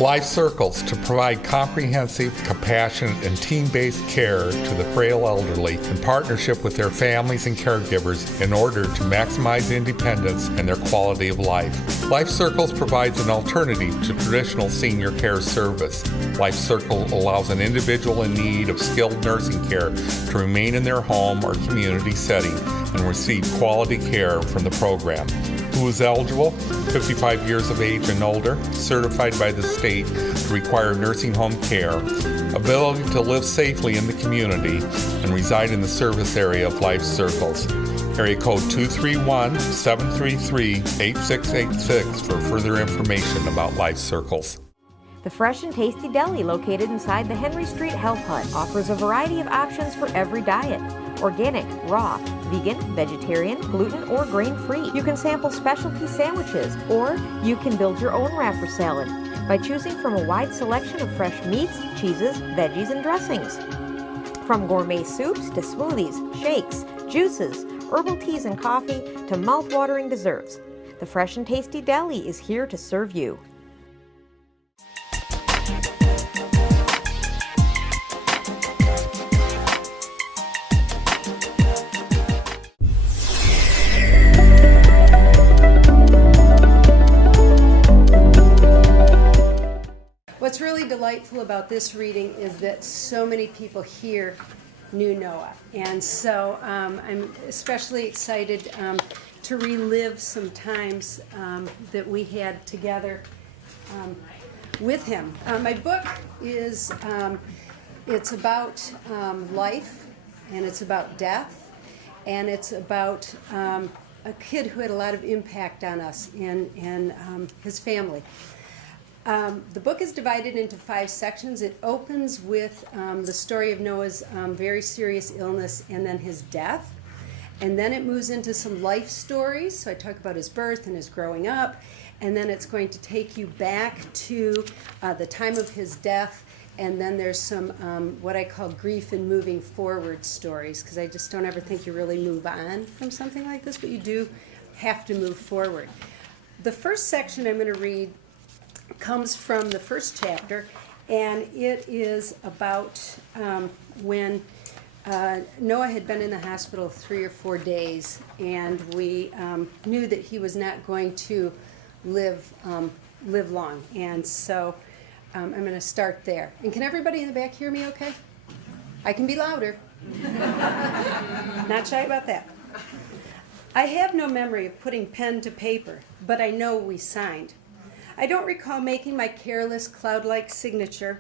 Life Circles to provide comprehensive, compassionate, and team-based care to the frail elderly in partnership with their families and caregivers in order to maximize independence and their quality of life. Life Circles provides an alternative to traditional senior care service. Life Circle allows an individual in need of skilled nursing care to remain in their home or community setting and receive quality care from the program. Who is eligible? 55 years of age and older, certified by the state to require nursing home care, ability to live safely in the community, and reside in the service area of Life Circles. Area code 231-733-8686 for further information about Life Circles. The Fresh and Tasty Deli, located inside the Henry Street Health Hut, offers a variety of options for every diet. Organic, raw, vegan, vegetarian, gluten, or grain-free. You can sample specialty sandwiches, or you can build your own wrapper salad by choosing from a wide selection of fresh meats, cheeses, veggies, and dressings. From gourmet soups to smoothies, shakes, juices, herbal teas and coffee to mouth-watering desserts. The Fresh and Tasty Deli is here to serve you. What's really delightful about this reading is that so many people here knew Noah, and so I'm especially excited to relive some times that we had together with him. My book is it's about life, and it's about death, and it's about a kid who had a lot of impact on us and his family. The book is divided into 5 sections. It opens with the story of Noah's very serious illness and then his death. And then it moves into some life stories. So I talk about his birth and his growing up. And then it's going to take you back to the time of his death. And then there's some what I call grief and moving forward stories, because I just don't ever think you really move on from something like this, but you do have to move forward. The first section I'm going to read comes from the first chapter, and it is about when Noah had been in the hospital 3 or 4 days, and we knew that he was not going to live long. And so I'm going to start there. And can everybody in the back hear me okay? I can be louder. Not shy about that. I have no memory of putting pen to paper, but I know we signed. I don't recall making my careless, cloud-like signature.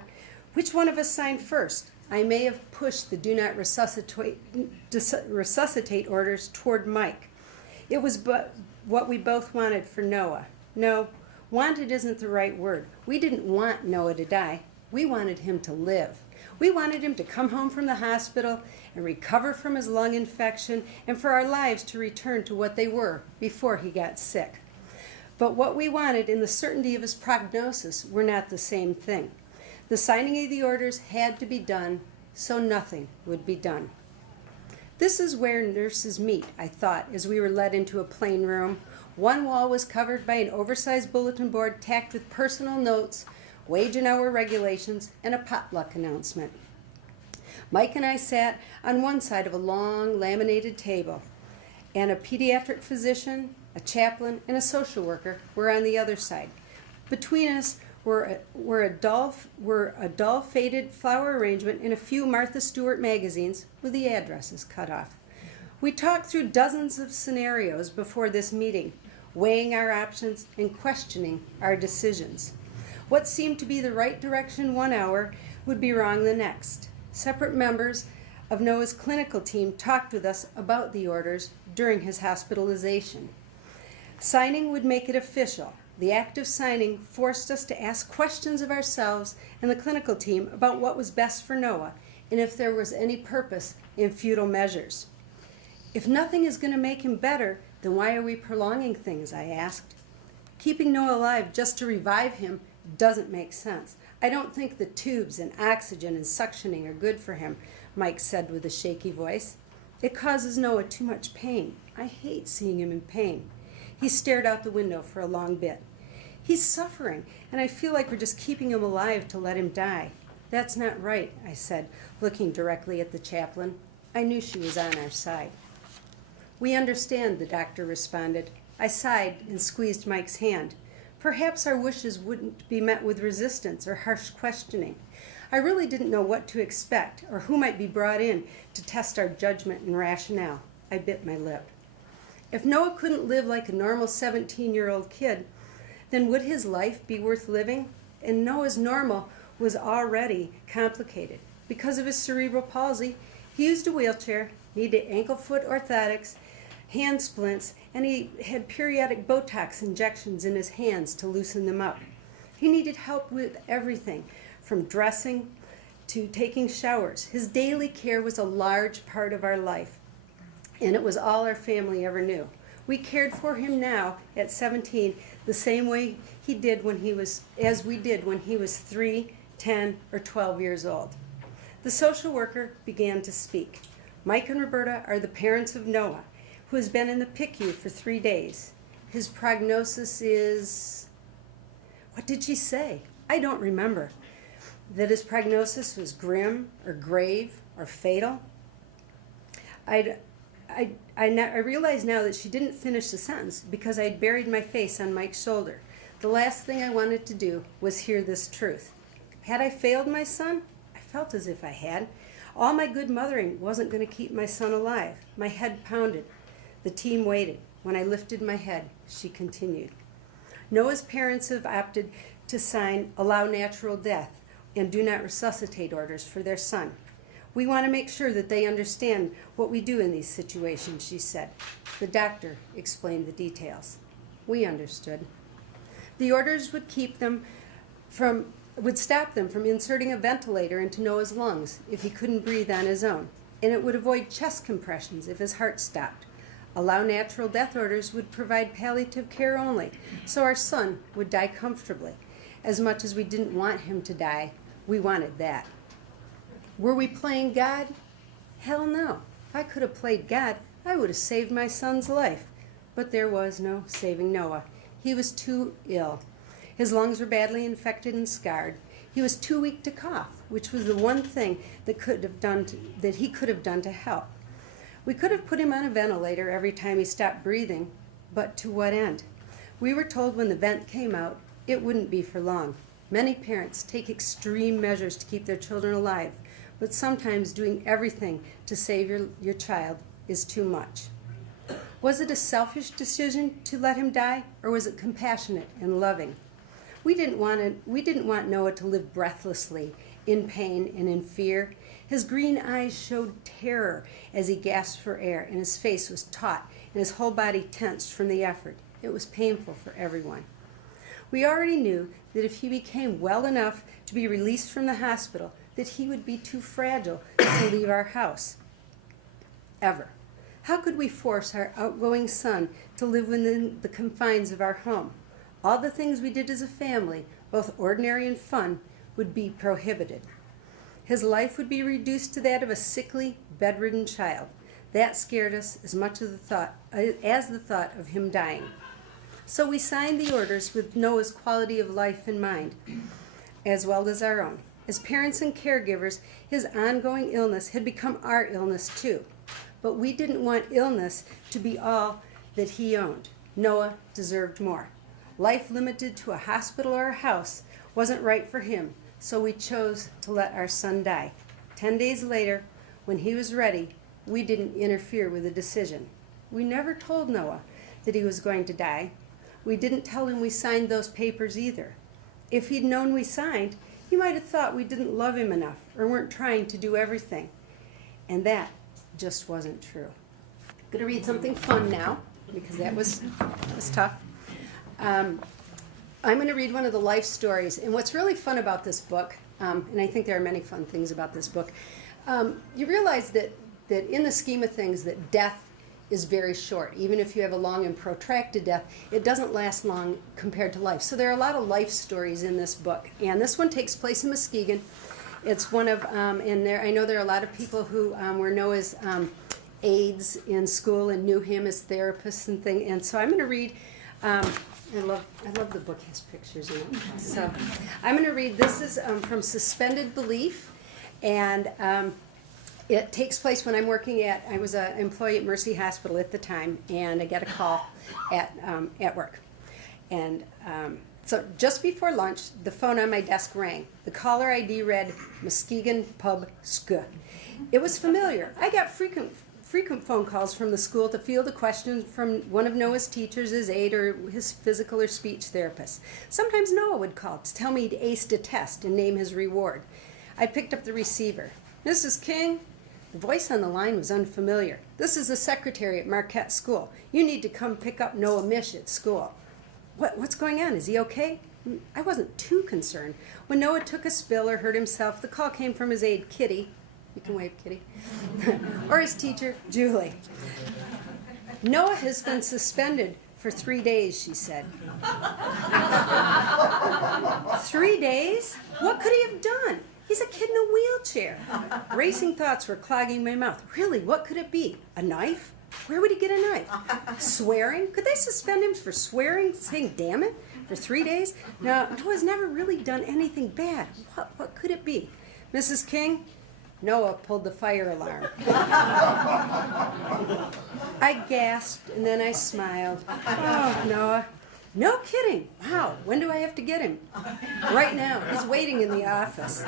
Which one of us signed first? I may have pushed the do not resuscitate orders toward Mike. It was what we both wanted for Noah. No, wanted isn't the right word. We didn't want Noah to die. We wanted him to live. We wanted him to come home from the hospital and recover from his lung infection, and for our lives to return to what they were before he got sick. But what we wanted and the certainty of his prognosis were not the same thing. The signing of the orders had to be done, so nothing would be done. This is where nurses meet, I thought, as we were led into a plain room. One wall was covered by an oversized bulletin board tacked with personal notes, wage and hour regulations, and a potluck announcement. Mike and I sat on one side of a long laminated table, and a pediatric physician, a chaplain, and a social worker were on the other side. Between us were a dull faded flower arrangement in a few Martha Stewart magazines with the addresses cut off. We talked through dozens of scenarios before this meeting, weighing our options and questioning our decisions. What seemed to be the right direction 1 hour would be wrong the next. Separate members of Noah's clinical team talked with us about the orders during his hospitalization. Signing would make it official. The act of signing forced us to ask questions of ourselves and the clinical team about what was best for Noah and if there was any purpose in futile measures. If nothing is going to make him better, then why are we prolonging things, I asked. Keeping Noah alive just to revive him doesn't make sense. I don't think the tubes and oxygen and suctioning are good for him, Mike said with a shaky voice. It causes Noah too much pain. I hate seeing him in pain. He stared out the window for a long bit. He's suffering, and I feel like we're just keeping him alive to let him die. That's not right, I said, looking directly at the chaplain. I knew she was on our side. We understand, the doctor responded. I sighed and squeezed Mike's hand. Perhaps our wishes wouldn't be met with resistance or harsh questioning. I really didn't know what to expect or who might be brought in to test our judgment and rationale. I bit my lip. If Noah couldn't live like a normal 17-year-old kid, then would his life be worth living? And Noah's normal was already complicated. Because of his cerebral palsy, he used a wheelchair, needed ankle-foot orthotics, hand splints, and he had periodic Botox injections in his hands to loosen them up. He needed help with everything, from dressing to taking showers. His daily care was a large part of our life, and it was all our family ever knew. We cared for him now at 17 the same way we did when he was 3, 10, or 12 years old. The social worker began to speak. Mike and Roberta are the parents of Noah, who has been in the PICU for 3 days. His prognosis is... What did she say? I don't remember. That his prognosis was grim or grave or fatal. I realize now that she didn't finish the sentence because I'd buried my face on Mike's shoulder. The last thing I wanted to do was hear this truth. Had I failed my son? I felt as if I had. All my good mothering wasn't going to keep my son alive. My head pounded. The team waited. When I lifted my head, she continued. Noah's parents have opted to sign allow natural death and do not resuscitate orders for their son. We want to make sure that they understand what we do in these situations, she said. The doctor explained the details. We understood. The orders would keep them would stop them from inserting a ventilator into Noah's lungs if he couldn't breathe on his own, and it would avoid chest compressions if his heart stopped. Allow natural death orders would provide palliative care only, so our son would die comfortably. As much as we didn't want him to die, we wanted that. Were we playing God? Hell no. If I could have played God, I would have saved my son's life. But there was no saving Noah. He was too ill. His lungs were badly infected and scarred. He was too weak to cough, which was the one thing that he could have done to help. We could have put him on a ventilator every time he stopped breathing, but to what end? We were told when the vent came out, it wouldn't be for long. Many parents take extreme measures to keep their children alive, but sometimes doing everything to save your child is too much. Was it a selfish decision to let him die, or was it compassionate and loving? We didn't want Noah to live breathlessly, in pain and in fear. His green eyes showed terror as he gasped for air, and his face was taut, and his whole body tensed from the effort. It was painful for everyone. We already knew that if he became well enough to be released from the hospital, that he would be too fragile to leave our house. Ever. How could we force our outgoing son to live within the confines of our home? All the things we did as a family, both ordinary and fun, would be prohibited. His life would be reduced to that of a sickly, bedridden child. That scared us as much as the thought of him dying. So we signed the orders with Noah's quality of life in mind, as well as our own. As parents and caregivers, his ongoing illness had become our illness too. But we didn't want illness to be all that he owned. Noah deserved more. Life limited to a hospital or a house wasn't right for him, so we chose to let our son die. 10 days later, when he was ready, we didn't interfere with the decision. We never told Noah that he was going to die. We didn't tell him we signed those papers either. If he'd known we signed, he might have thought we didn't love him enough or weren't trying to do everything. And that just wasn't true. I'm going to read something fun now, because that was tough. I'm going to read one of the life stories. And what's really fun about this book, and I think there are many fun things about this book, you realize that in the scheme of things, that death is very short. Even if you have a long and protracted death, it doesn't last long compared to life. So there are a lot of life stories in this book. And this one takes place in Muskegon. It's one of, and I know there are a lot of people who were Noah's aides in school and knew him as therapists and things. And so I'm going to read, I love the book has pictures in it. So I'm going to read, this is from Suspended Belief, and it takes place when I'm working I was an employee at Mercy Hospital at the time, and I get a call at work. And so just before lunch, the phone on my desk rang. The caller ID read, Muskegon Pub Sc. It was familiar. I got frequent phone calls from the school to field a question from one of Noah's teachers, his aide, or his physical or speech therapist. Sometimes Noah would call to tell me he'd aced a test and name his reward. I picked up the receiver. Mrs. King? The voice on the line was unfamiliar. This is the secretary at Marquette School. You need to come pick up Noah Mish at school. What's going on? Is he okay? I wasn't too concerned. When Noah took a spill or hurt himself, the call came from his aide, Kitty. You can wave, Kitty. Or his teacher, Julie. Noah has been suspended for 3 days, she said. 3 days? What could he have done? He's a kid in a wheelchair. Racing thoughts were clogging my mouth. Really, what could it be? A knife? Where would he get a knife? Swearing? Could they suspend him for swearing, saying damn it, for 3 days? No, Noah's never really done anything bad. What could it be? Mrs. King? Noah pulled the fire alarm. I gasped, and then I smiled. Oh, Noah. No kidding. Wow, when do I have to get him? Right now. He's waiting in the office.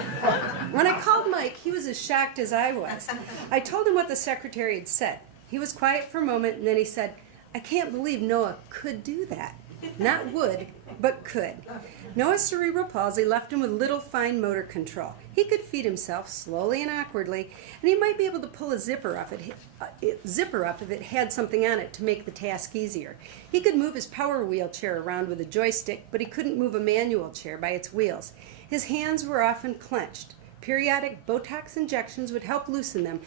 When I called Mike, he was as shocked as I was. I told him what the secretary had said. He was quiet for a moment, and then he said, I can't believe Noah could do that. Not would, but could. Noah's cerebral palsy left him with little fine motor control. He could feed himself slowly and awkwardly, and he might be able to pull a zipper up if it had something on it to make the task easier. He could move his power wheelchair around with a joystick, but he couldn't move a manual chair by its wheels. His hands were often clenched. Periodic Botox injections would help loosen them,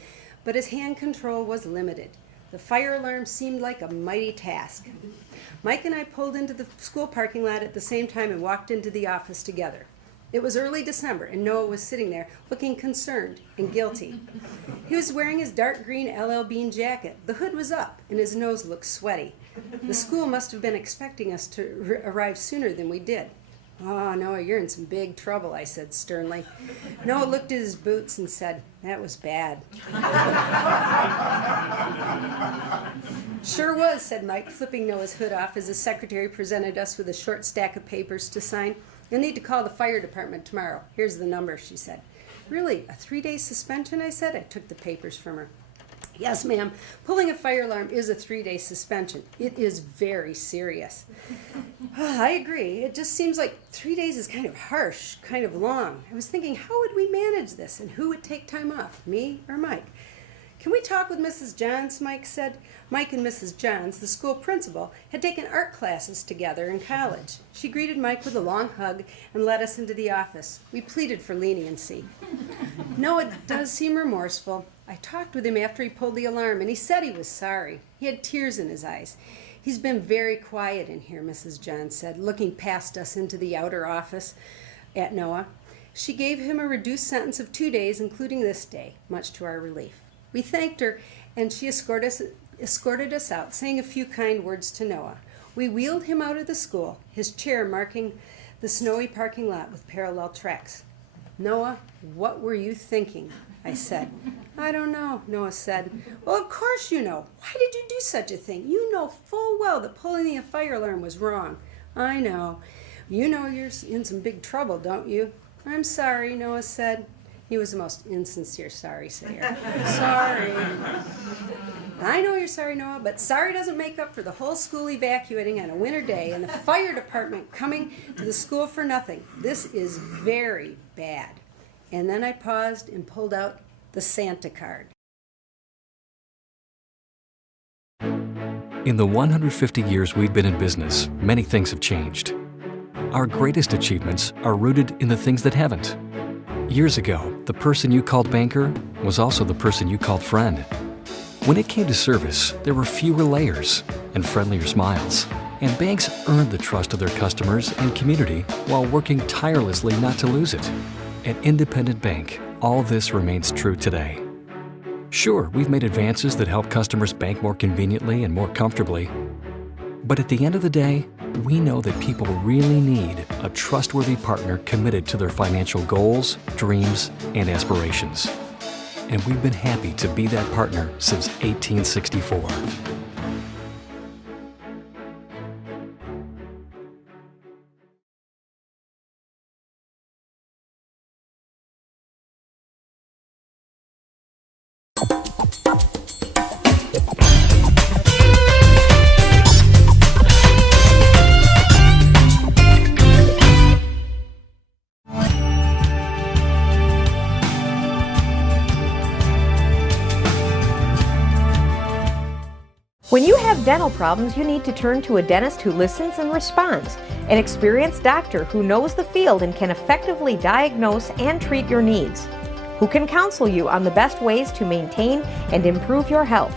but his hand control was limited. The fire alarm seemed like a mighty task. Mike and I pulled into the school parking lot at the same time and walked into the office together. It was early December, and Noah was sitting there looking concerned and guilty. He was wearing his dark green LL Bean jacket. The hood was up, and his nose looked sweaty. The school must have been expecting us to arrive sooner than we did. "Oh, Noah, you're in some big trouble," I said sternly. Noah looked at his boots and said, "That was bad." "Sure was," said Mike, flipping Noah's hood off as his secretary presented us with a short stack of papers to sign. "You'll need to call the fire department tomorrow. Here's the number," she said. "Really? A 3-day suspension?" I said. I took the papers from her. "Yes, ma'am. Pulling a fire alarm is a 3-day suspension. It is very serious." "I agree. It just seems like 3 days is kind of harsh, kind of long. I was thinking, how would we manage this, and who would take time off, me or Mike?" "Can we talk with Mrs. Johns?" Mike said. Mike and Mrs. Johns, the school principal, had taken art classes together in college. She greeted Mike with a long hug and led us into the office. We pleaded for leniency. "Noah does seem remorseful. I talked with him after he pulled the alarm, and he said he was sorry. He had tears in his eyes. He's been very quiet in here," Mrs. Johns said, looking past us into the outer office at Noah. She gave him a reduced sentence of 2 days, including this day, much to our relief. We thanked her, and she escorted us out, saying a few kind words to Noah. We wheeled him out of the school, his chair marking the snowy parking lot with parallel tracks. "Noah, what were you thinking?" I said. "I don't know," Noah said. "Well, of course you know. Why did you do such a thing? You know full well that pulling the fire alarm was wrong." "I know. You know you're in some big trouble, don't you?" "I'm sorry," Noah said. He was the most insincere sorry sayer. "Sorry." "I know you're sorry, Noah, but sorry doesn't make up for the whole school evacuating on a winter day and the fire department coming to the school for nothing. This is very bad." And then I paused and pulled out the Santa card. In the 150 years we've been in business, many things have changed. Our greatest achievements are rooted in the things that haven't. Years ago, the person you called banker was also the person you called friend. When it came to service, there were fewer layers and friendlier smiles. And banks earned the trust of their customers and community while working tirelessly not to lose it. At Independent Bank, all this remains true today. Sure, we've made advances that help customers bank more conveniently and more comfortably. But at the end of the day, we know that people really need a trustworthy partner committed to their financial goals, dreams, and aspirations. And we've been happy to be that partner since 1864. When you have dental problems, you need to turn to a dentist who listens and responds, an experienced doctor who knows the field and can effectively diagnose and treat your needs, who can counsel you on the best ways to maintain and improve your health.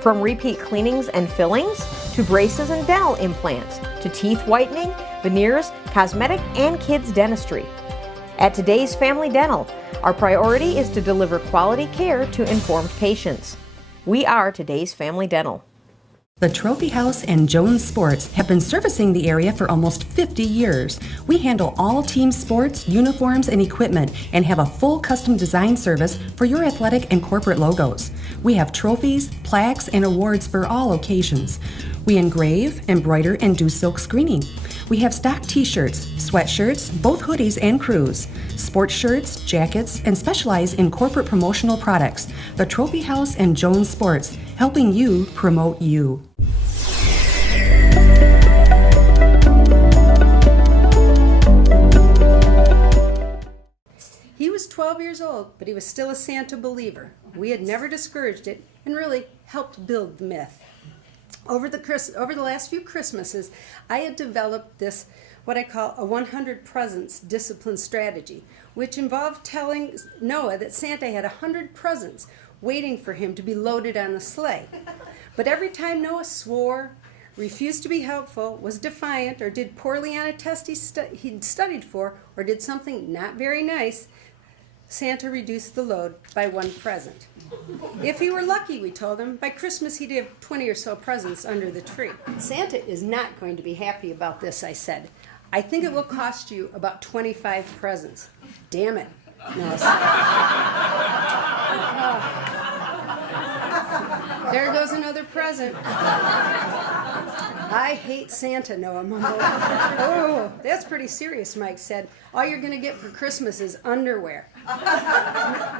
From repeat cleanings and fillings, to braces and dental implants, to teeth whitening, veneers, cosmetic, and kids dentistry. At Today's Family Dental, our priority is to deliver quality care to informed patients. We are Today's Family Dental. The Trophy House and Jones Sports have been servicing the area for almost 50 years. We handle all team sports, uniforms, and equipment and have a full custom design service for your athletic and corporate logos. We have trophies, plaques, and awards for all occasions. We engrave, embroider, and do silk screening. We have stock t-shirts, sweatshirts, both hoodies and crews, sports shirts, jackets, and specialize in corporate promotional products. The Trophy House and Jones Sports, helping you promote you. 12 years old, but he was still a Santa believer. We had never discouraged it and really helped build the myth. Over the last few Christmases, I had developed this, what I call a 100 presents discipline strategy, which involved telling Noah that Santa had 100 presents waiting for him to be loaded on the sleigh. But every time Noah swore, refused to be helpful, was defiant, or did poorly on a test he'd studied for, or did something not very nice, Santa reduced the load by 1 present. If he were lucky, we told him, by Christmas he'd have 20 or so presents under the tree. Santa is not going to be happy about this, I said. I think it will cost you about 25 presents. Damn it, Noah said. There goes another present. I hate Santa, Noah mumbled. Oh, that's pretty serious, Mike said. All you're going to get for Christmas is underwear.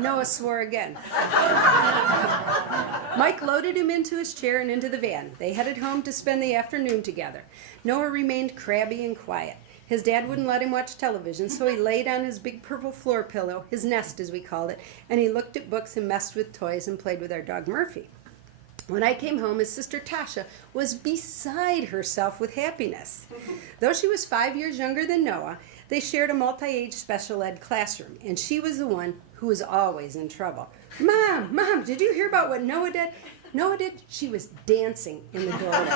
Noah swore again. Mike loaded him into his chair and into the van. They headed home to spend the afternoon together. Noah remained crabby and quiet. His dad wouldn't let him watch television, so he laid on his big purple floor pillow, his nest as we called it, and he looked at books and messed with toys and played with our dog Murphy. When I came home, his sister Tasha was beside herself with happiness. Though she was 5 years younger than Noah, they shared a multi-age special ed classroom, and she was the one who was always in trouble. Mom, did you hear about what Noah did? Noah did? She was dancing in the doorway.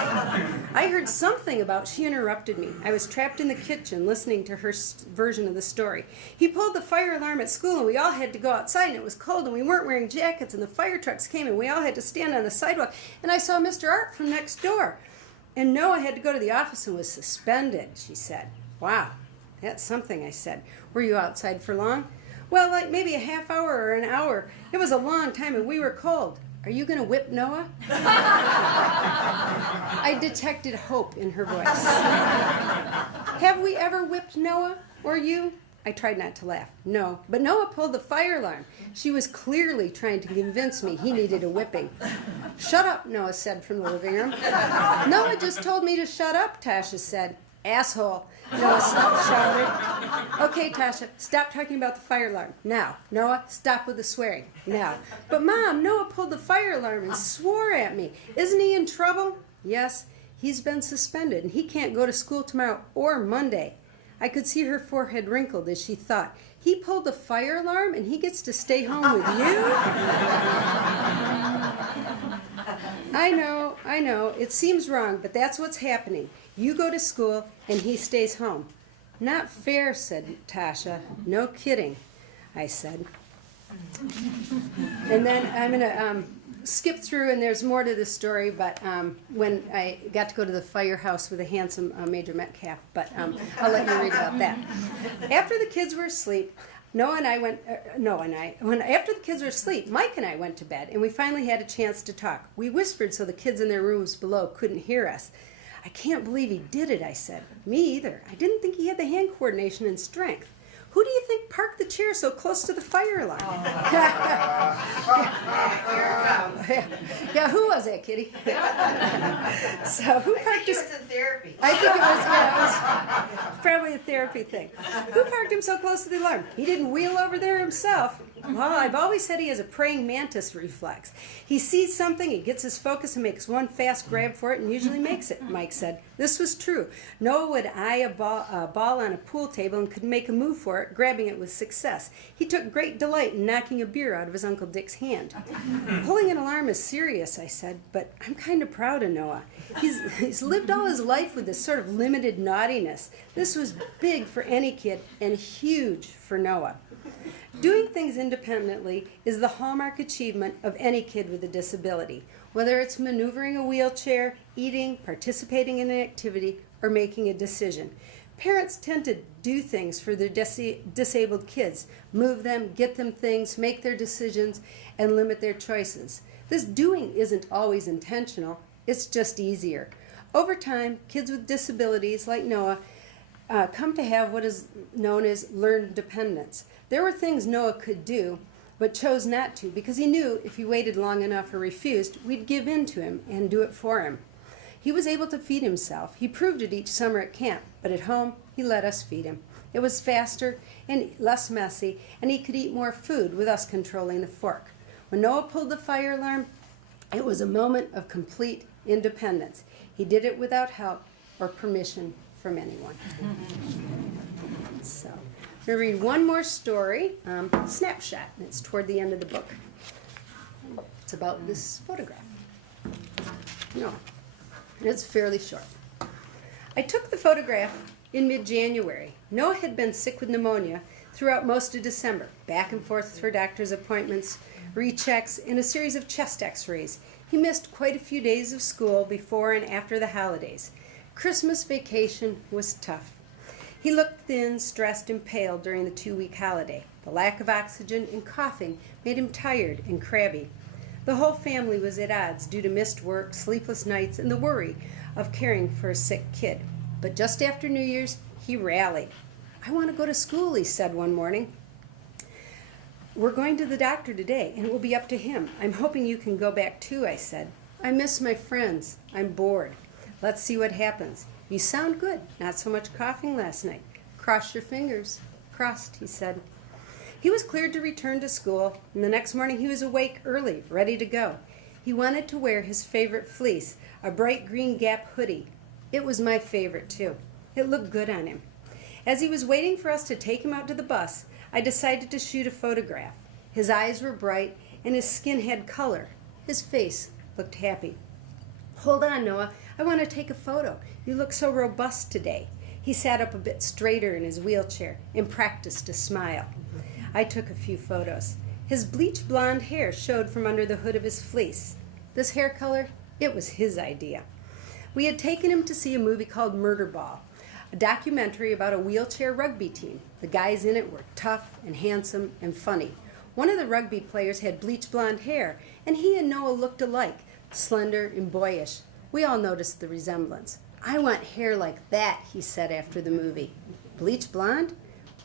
I heard something about she interrupted me. I was trapped in the kitchen listening to her version of the story. He pulled the fire alarm at school and we all had to go outside and it was cold and we weren't wearing jackets and the fire trucks came and we all had to stand on the sidewalk and I saw Mr. Art from next door. And Noah had to go to the office and was suspended, she said. Wow, that's something, I said. Were you outside for long? Well, like maybe a half hour or an hour. It was a long time and we were cold. Are you going to whip Noah? I detected hope in her voice. Have we ever whipped Noah or you? I tried not to laugh. No, but Noah pulled the fire alarm. She was clearly trying to convince me he needed a whipping. Shut up, Noah said from the living room. Noah just told me to shut up, Tasha said. Asshole, Noah shouted. Okay, Tasha, stop talking about the fire alarm. Now, Noah, stop with the swearing. Now. But Mom, Noah pulled the fire alarm and swore at me. Isn't he in trouble? Yes, he's been suspended and he can't go to school tomorrow or Monday. I could see her forehead wrinkled as she thought. He pulled the fire alarm and he gets to stay home with you? I know, it seems wrong, but that's what's happening. You go to school and he stays home. Not fair, said Tasha. No kidding, I said. And then I'm going to skip through, and there's more to the story, but when I got to go to the firehouse with a handsome Major Metcalf, but I'll let you read about that. After the kids were asleep, after the kids were asleep, Mike and I went to bed, and we finally had a chance to talk. We whispered so the kids in their rooms below couldn't hear us. I can't believe he did it, I said. Me either. I didn't think he had the hand coordination and strength. Who do you think parked the chair so close to the fire alarm? Yeah, who was that, Kitty? So who parked his... It was in therapy. I think it was probably a therapy thing. Who parked him so close to the alarm? He didn't wheel over there himself. Well, I've always said he has a praying mantis reflex. He sees something, he gets his focus and makes one fast grab for it and usually makes it, Mike said. This was true. Noah would eye a ball on a pool table and could make a move for it, grabbing it with success. He took great delight in knocking a beer out of his Uncle Dick's hand. Pulling an alarm is serious, I said, but I'm kind of proud of Noah. He's lived all his life with this sort of limited naughtiness. This was big for any kid and huge for Noah. Doing things independently is the hallmark achievement of any kid with a disability, whether it's maneuvering a wheelchair, eating, participating in an activity, or making a decision. Parents tend to do things for their disabled kids, move them, get them things, make their decisions, and limit their choices. This doing isn't always intentional, it's just easier. Over time, kids with disabilities like Noah come to have what is known as learned dependence. There were things Noah could do, but chose not to because he knew if he waited long enough or refused, we'd give in to him and do it for him. He was able to feed himself. He proved it each summer at camp, but at home, he let us feed him. It was faster and less messy, and he could eat more food with us controlling the fork. When Noah pulled the fire alarm, it was a moment of complete independence. He did it without help or permission from anyone. So, I'm going to read one more story, Snapshot, and it's toward the end of the book. It's about this photograph. No, it's fairly short. I took the photograph in mid-January. Noah had been sick with pneumonia throughout most of December, back and forth for doctor's appointments, rechecks, and a series of chest x-rays. He missed quite a few days of school before and after the holidays. Christmas vacation was tough. He looked thin, stressed, and pale during the 2-week holiday. The lack of oxygen and coughing made him tired and crabby. The whole family was at odds due to missed work, sleepless nights, and the worry of caring for a sick kid. But just after New Year's, he rallied. "I want to go to school," he said one morning. "We're going to the doctor today, and it will be up to him. I'm hoping you can go back too," I said. "I miss my friends. I'm bored. Let's see what happens. You sound good. Not so much coughing last night. Cross your fingers." "Crossed," he said. He was cleared to return to school, and the next morning he was awake early, ready to go. He wanted to wear his favorite fleece, a bright green Gap hoodie. It was my favorite, too. It looked good on him. As he was waiting for us to take him out to the bus, I decided to shoot a photograph. His eyes were bright, and his skin had color. His face looked happy. "Hold on, Noah. I want to take a photo. You look so robust today." He sat up a bit straighter in his wheelchair and practiced a smile. I took a few photos. His bleach blonde hair showed from under the hood of his fleece. This hair color, it was his idea. We had taken him to see a movie called Murder Ball, a documentary about a wheelchair rugby team. The guys in it were tough and handsome and funny. One of the rugby players had bleach blonde hair, and he and Noah looked alike, slender and boyish. We all noticed the resemblance. "I want hair like that," he said after the movie. "Bleach blonde?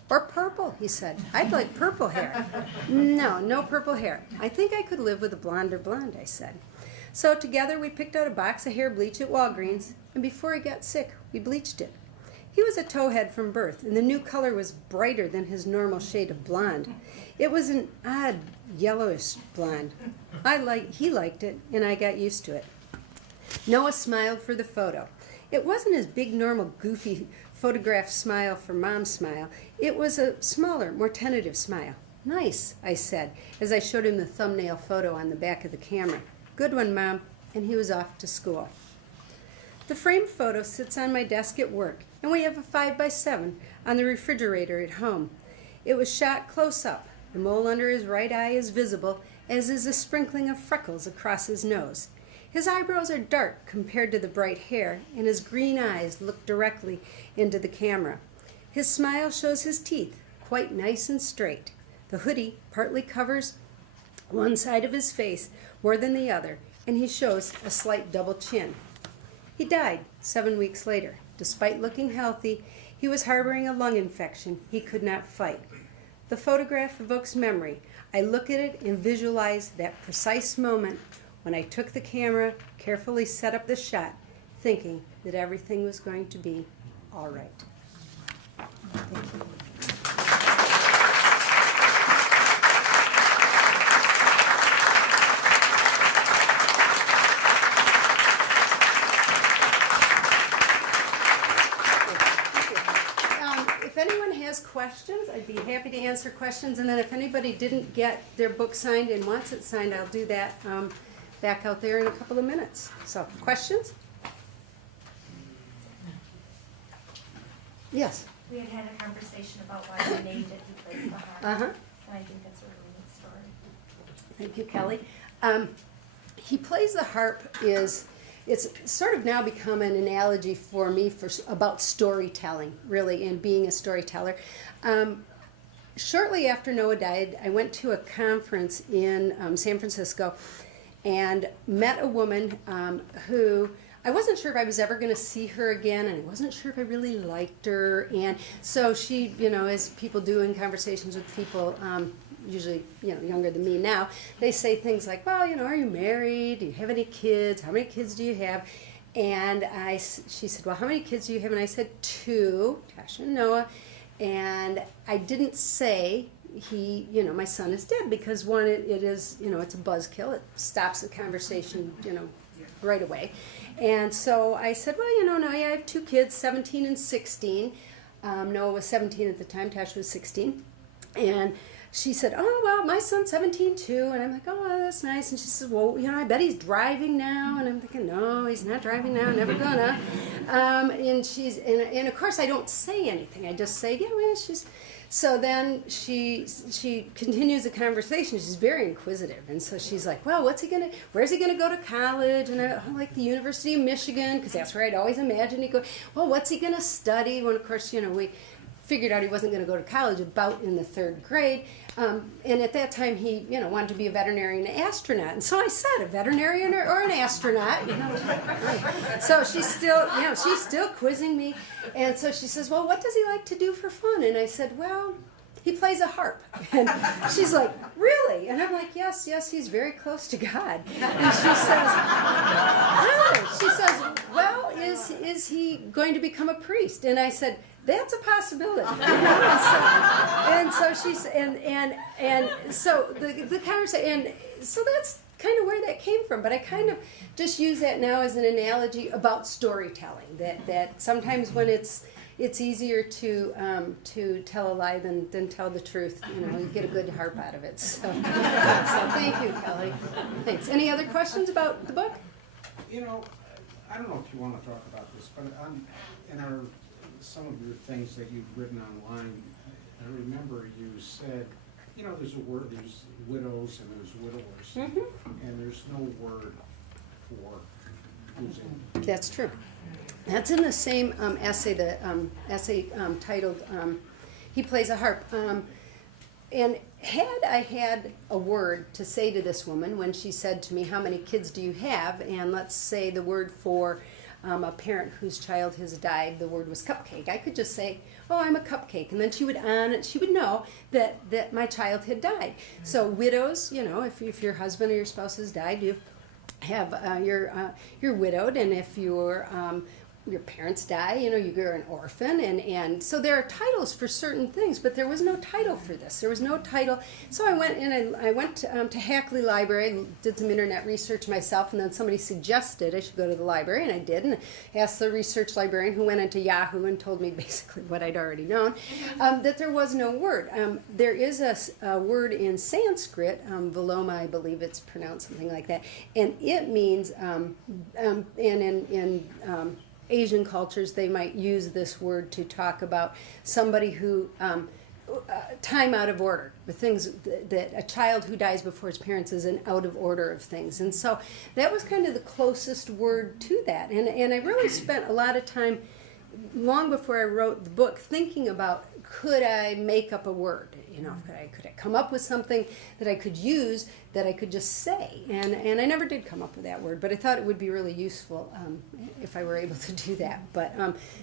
Or purple," he said. "I'd like purple hair." No purple hair. "I think I could live with a blonde or blonde," I said. So together we picked out a box of hair bleach at Walgreens, and before he got sick, we bleached it. He was a towhead from birth, and the new color was brighter than his normal shade of blonde. It was an odd yellowish blonde. He liked it, and I got used to it. Noah smiled for the photo. It wasn't his big, normal, goofy photograph smile for Mom's smile. It was a smaller, more tentative smile. "Nice," I said, as I showed him the thumbnail photo on the back of the camera. "Good one, Mom," and he was off to school. The framed photo sits on my desk at work, and we have a 5x7 on the refrigerator at home. It was shot close up. The mole under his right eye is visible, as is a sprinkling of freckles across his nose. His eyebrows are dark compared to the bright hair, and his green eyes look directly into the camera. His smile shows his teeth, quite nice and straight. The hoodie partly covers one side of his face more than the other, and he shows a slight double chin. He died 7 weeks later. Despite looking healthy, he was harboring a lung infection he could not fight. The photograph evokes memory. I look at it and visualize that precise moment when I took the camera, carefully set up the shot, thinking that everything was going to be all right. Thank you. If anyone has questions, I'd be happy to answer questions. And then if anybody didn't get their book signed and wants it signed, I'll do that back out there in a couple of minutes. So, questions? Yes? We had had a conversation about why we named it He Plays the Harp. Uh-huh. And I think that's a really good story. Thank you, Kelly. He Plays the Harp it's sort of now become an analogy for me about storytelling, really, and being a storyteller. Shortly after Noah died, I went to a conference in San Francisco and met a woman who I wasn't sure if I was ever going to see her again, and I wasn't sure if I really liked her. And so she, as people do in conversations with people, usually, younger than me now, they say things like, well, are you married? Do you have any kids? How many kids do you have? And she said, well, how many kids do you have? And I said, 2, Tasha and Noah. And I didn't say my son is dead, because one, it is, it's a buzzkill. It stops the conversation, right away. And so I said, well, no, I have 2 kids, 17 and 16. Noah was 17 at the time, Tash was 16. And she said, oh, well, my son's 17 too. And I'm like, oh, that's nice. And she says, well, I bet he's driving now. And I'm thinking, no, he's not driving now, never gonna. And of course I don't say anything. I just say, yeah, well, she's. So then she continues the conversation. She's very inquisitive. And so she's like, well, where's he gonna go to college? And I like the University of Michigan, because that's where I'd always imagined he'd go. Well, what's he gonna study? Well, of course, we figured out he wasn't going to go to college about in the 3rd grade. And at that time, he, wanted to be a veterinarian and astronaut. And so I said, a veterinarian or an astronaut, So she's still quizzing me. And so she says, well, what does he like to do for fun? And I said, well, he plays a harp. And she's like, really? And I'm like, yes, he's very close to God. And she says, really? She says, well, is he going to become a priest? And I said, that's a possibility. And so she's and so the conversation, and so that's kind of where that came from. But I kind of just use that now as an analogy about storytelling. That sometimes when it's easier to tell a lie than tell the truth. You get a good harp out of it. So thank you, Kelly. Thanks. Any other questions about the book? I don't know if you want to talk about this, but in some of your things that you've written online, I remember you said, there's a word, there's widows and there's widowers, and there's no word for losing. That's true. That's in the same essay, the essay titled He Plays a Harp. And had I had a word to say to this woman when she said to me, how many kids do you have? And let's say the word for a parent whose child has died, the word was cupcake. I could just say, oh, I'm a cupcake. And then she would know that my child had died. So widows, if your husband or your spouse has died, you have you're widowed, and if your parents die, you're an orphan, and so there are titles for certain things, but there was no title for this. There was no title. So I went to Hackley Library, did some internet research myself, and then somebody suggested I should go to the library, and I did, and asked the research librarian, who went into Yahoo and told me basically what I'd already known, that there was no word. There is a word in Sanskrit, Viloma, I believe it's pronounced something like that, and it means, and in Asian cultures, they might use this word to talk about somebody who, time out of order, the things that a child who dies before his parents is an out of order of things. And so that was kind of the closest word to that. And I really spent a lot of time, long before I wrote the book, thinking about, could I make up a word? Could I come up with something that I could use, that I could just say? And I never did come up with that word, but I thought it would be really useful if I were able to do that. But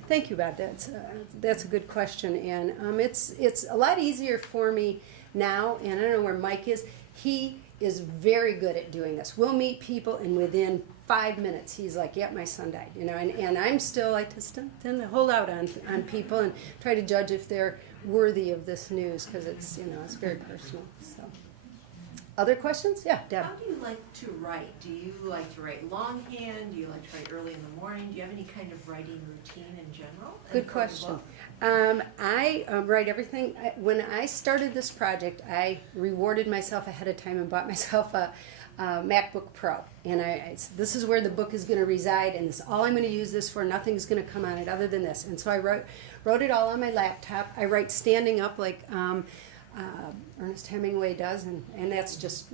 thank you, Bob. That's a good question, and it's a lot easier for me now. And I don't know where Mike is. He is very good at doing this. We'll meet people, and within 5 minutes he's like, yep, my son died, and I'm still like to tend to hold out on people and try to judge if they're worthy of this news, because it's it's very personal. So other questions? Yeah, Deb. How do you like to write? Do you like to write longhand? Do you like to write early in the morning? Do you have any kind of writing routine in general? Good question. I write everything. When I started this project, I rewarded myself ahead of time and bought myself a MacBook Pro, and this is where the book is going to reside, and this is all I'm going to use this for. Nothing's going to come on it other than this. And so I wrote it all on my laptop. I write standing up like Ernest Hemingway does, and that's just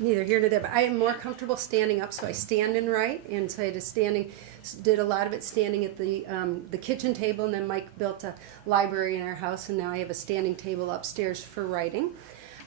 neither here nor there. But I am more comfortable standing up, so I stand and write. And so I did a lot of it standing at the kitchen table, and then Mike built a library in our house, and now I have a standing table upstairs for writing.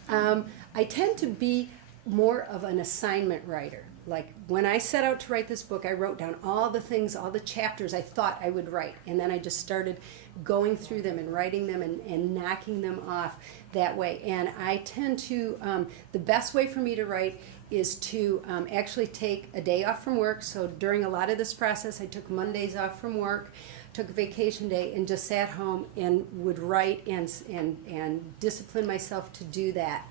I tend to be more of an assignment writer. Like when I set out to write this book, I wrote down all the things, all the chapters I thought I would write, and then I just started going through them and writing them and knocking them off that way. And I tend to, the best way for me to write is to actually take a day off from work. So during a lot of this process, I took Mondays off from work, took a vacation day and just sat home and would write and discipline myself to do that.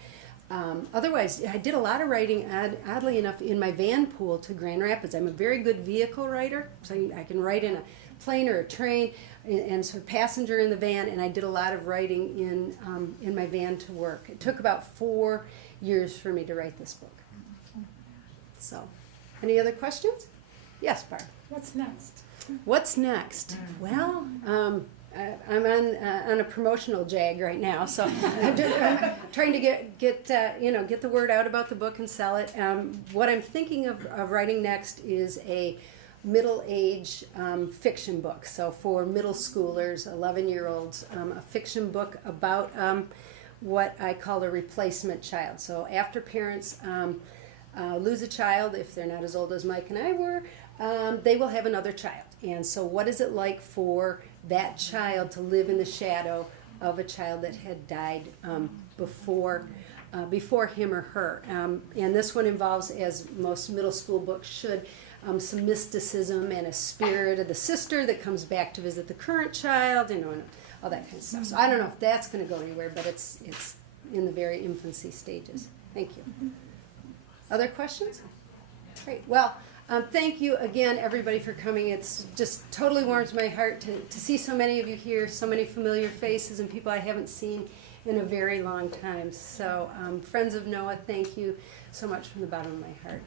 Otherwise, I did a lot of writing, oddly enough, in my van pool to Grand Rapids. I'm a very good vehicle writer, so I can write in a plane or a train, and sort of passenger in the van, and I did a lot of writing in my van to work. It took about 4 years for me to write this book. So, any other questions? Yes, Barb. What's next? What's next? Well, I'm on a promotional jag right now, so I'm trying to get the word out about the book and sell it. What I'm thinking of writing next is a middle-age fiction book. So for middle schoolers, 11-year-olds, a fiction book about what I call a replacement child. So after parents lose a child, if they're not as old as Mike and I were, they will have another child. And so what is it like for that child to live in the shadow of a child that had died before him or her? And this one involves, as most middle school books should, some mysticism and a spirit of the sister that comes back to visit the current child, and all that kind of stuff. So I don't know if that's going to go anywhere, but it's in the very infancy stages. Thank you. Other questions? Great. Well, thank you again, everybody, for coming. It's just totally warms my heart to see so many of you here, so many familiar faces and people I haven't seen in a very long time. So, friends of Noah, thank you so much from the bottom of my heart.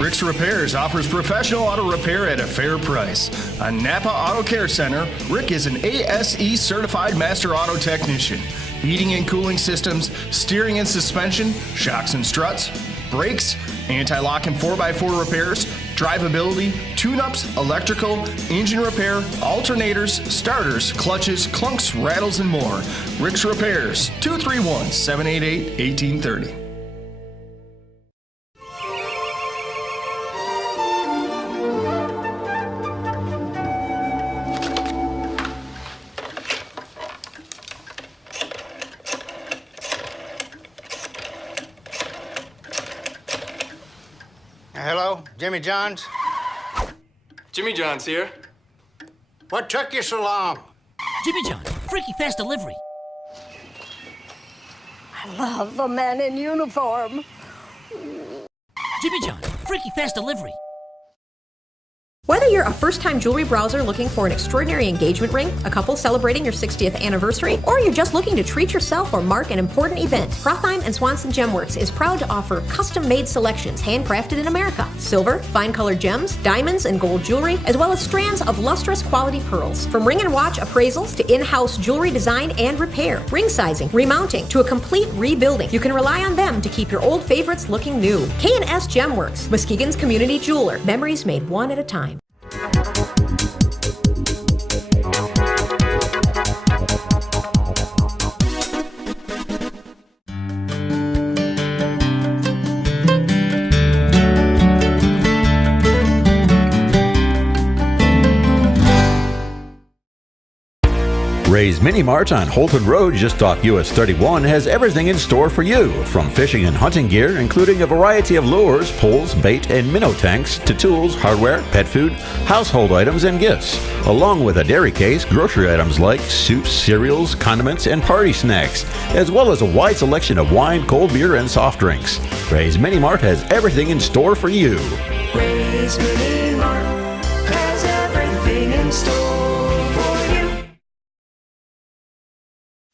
Rick's Repairs offers professional auto repair at a fair price. On Napa Auto Care Center, Rick is an ASE certified master auto technician. Heating and cooling systems, steering and suspension, shocks and struts, brakes, anti-lock and 4x4 repairs, drivability, tune-ups, electrical, engine repair, alternators, starters, clutches, clunks, rattles, and more. Rick's Repairs, 231-788-1830. Hello, Jimmy John's? Jimmy John's here. What took you so long? Jimmy John's, freaky fast delivery. I love a man in uniform. Jimmy John's, freaky fast delivery. Whether you're a first-time jewelry browser looking for an extraordinary engagement ring, a couple celebrating your 60th anniversary, or you're just looking to treat yourself or mark an important event, Prothheim & Swanson Gemworks is proud to offer custom-made selections handcrafted in America. Silver, fine-colored gems, diamonds, and gold jewelry, as well as strands of lustrous quality pearls. From ring and watch appraisals to in-house jewelry design and repair, ring sizing, remounting, to a complete rebuilding, you can rely on them to keep your old favorites looking new. K&S Gemworks, Muskegon's community jeweler. Memories made one at a time. Ray's Mini Mart on Holton Road just off US 31 has everything in store for you, from fishing and hunting gear, including a variety of lures, poles, bait, and minnow tanks, to tools, hardware, pet food, household items, and gifts, along with a dairy case, grocery items like soups, cereals, condiments, and party snacks, as well as a wide selection of wine, cold beer, and soft drinks. Ray's Mini Mart has everything in store for you. Ray's Mini Mart has everything in store for you.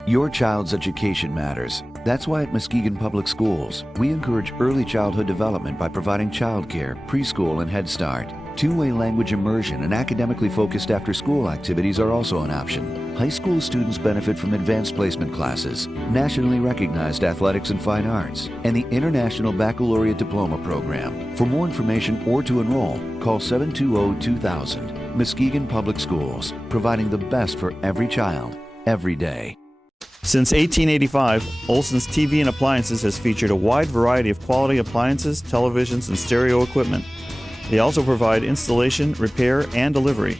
Your child's education matters. That's why at Muskegon Public Schools, we encourage early childhood development by providing childcare, preschool, and Head Start. Two-way language immersion and academically focused after-school activities are also an option. High school students benefit from advanced placement classes, nationally recognized athletics and fine arts, and the International Baccalaureate Diploma Program. For more information or to enroll, call 720-2000. Muskegon Public Schools, providing the best for every child, every day. Since 1885, Olson's TV and Appliances has featured a wide variety of quality appliances, televisions, and stereo equipment. They also provide installation, repair, and delivery.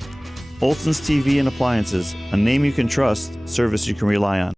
Olson's TV and Appliances, a name you can trust, service you can rely on.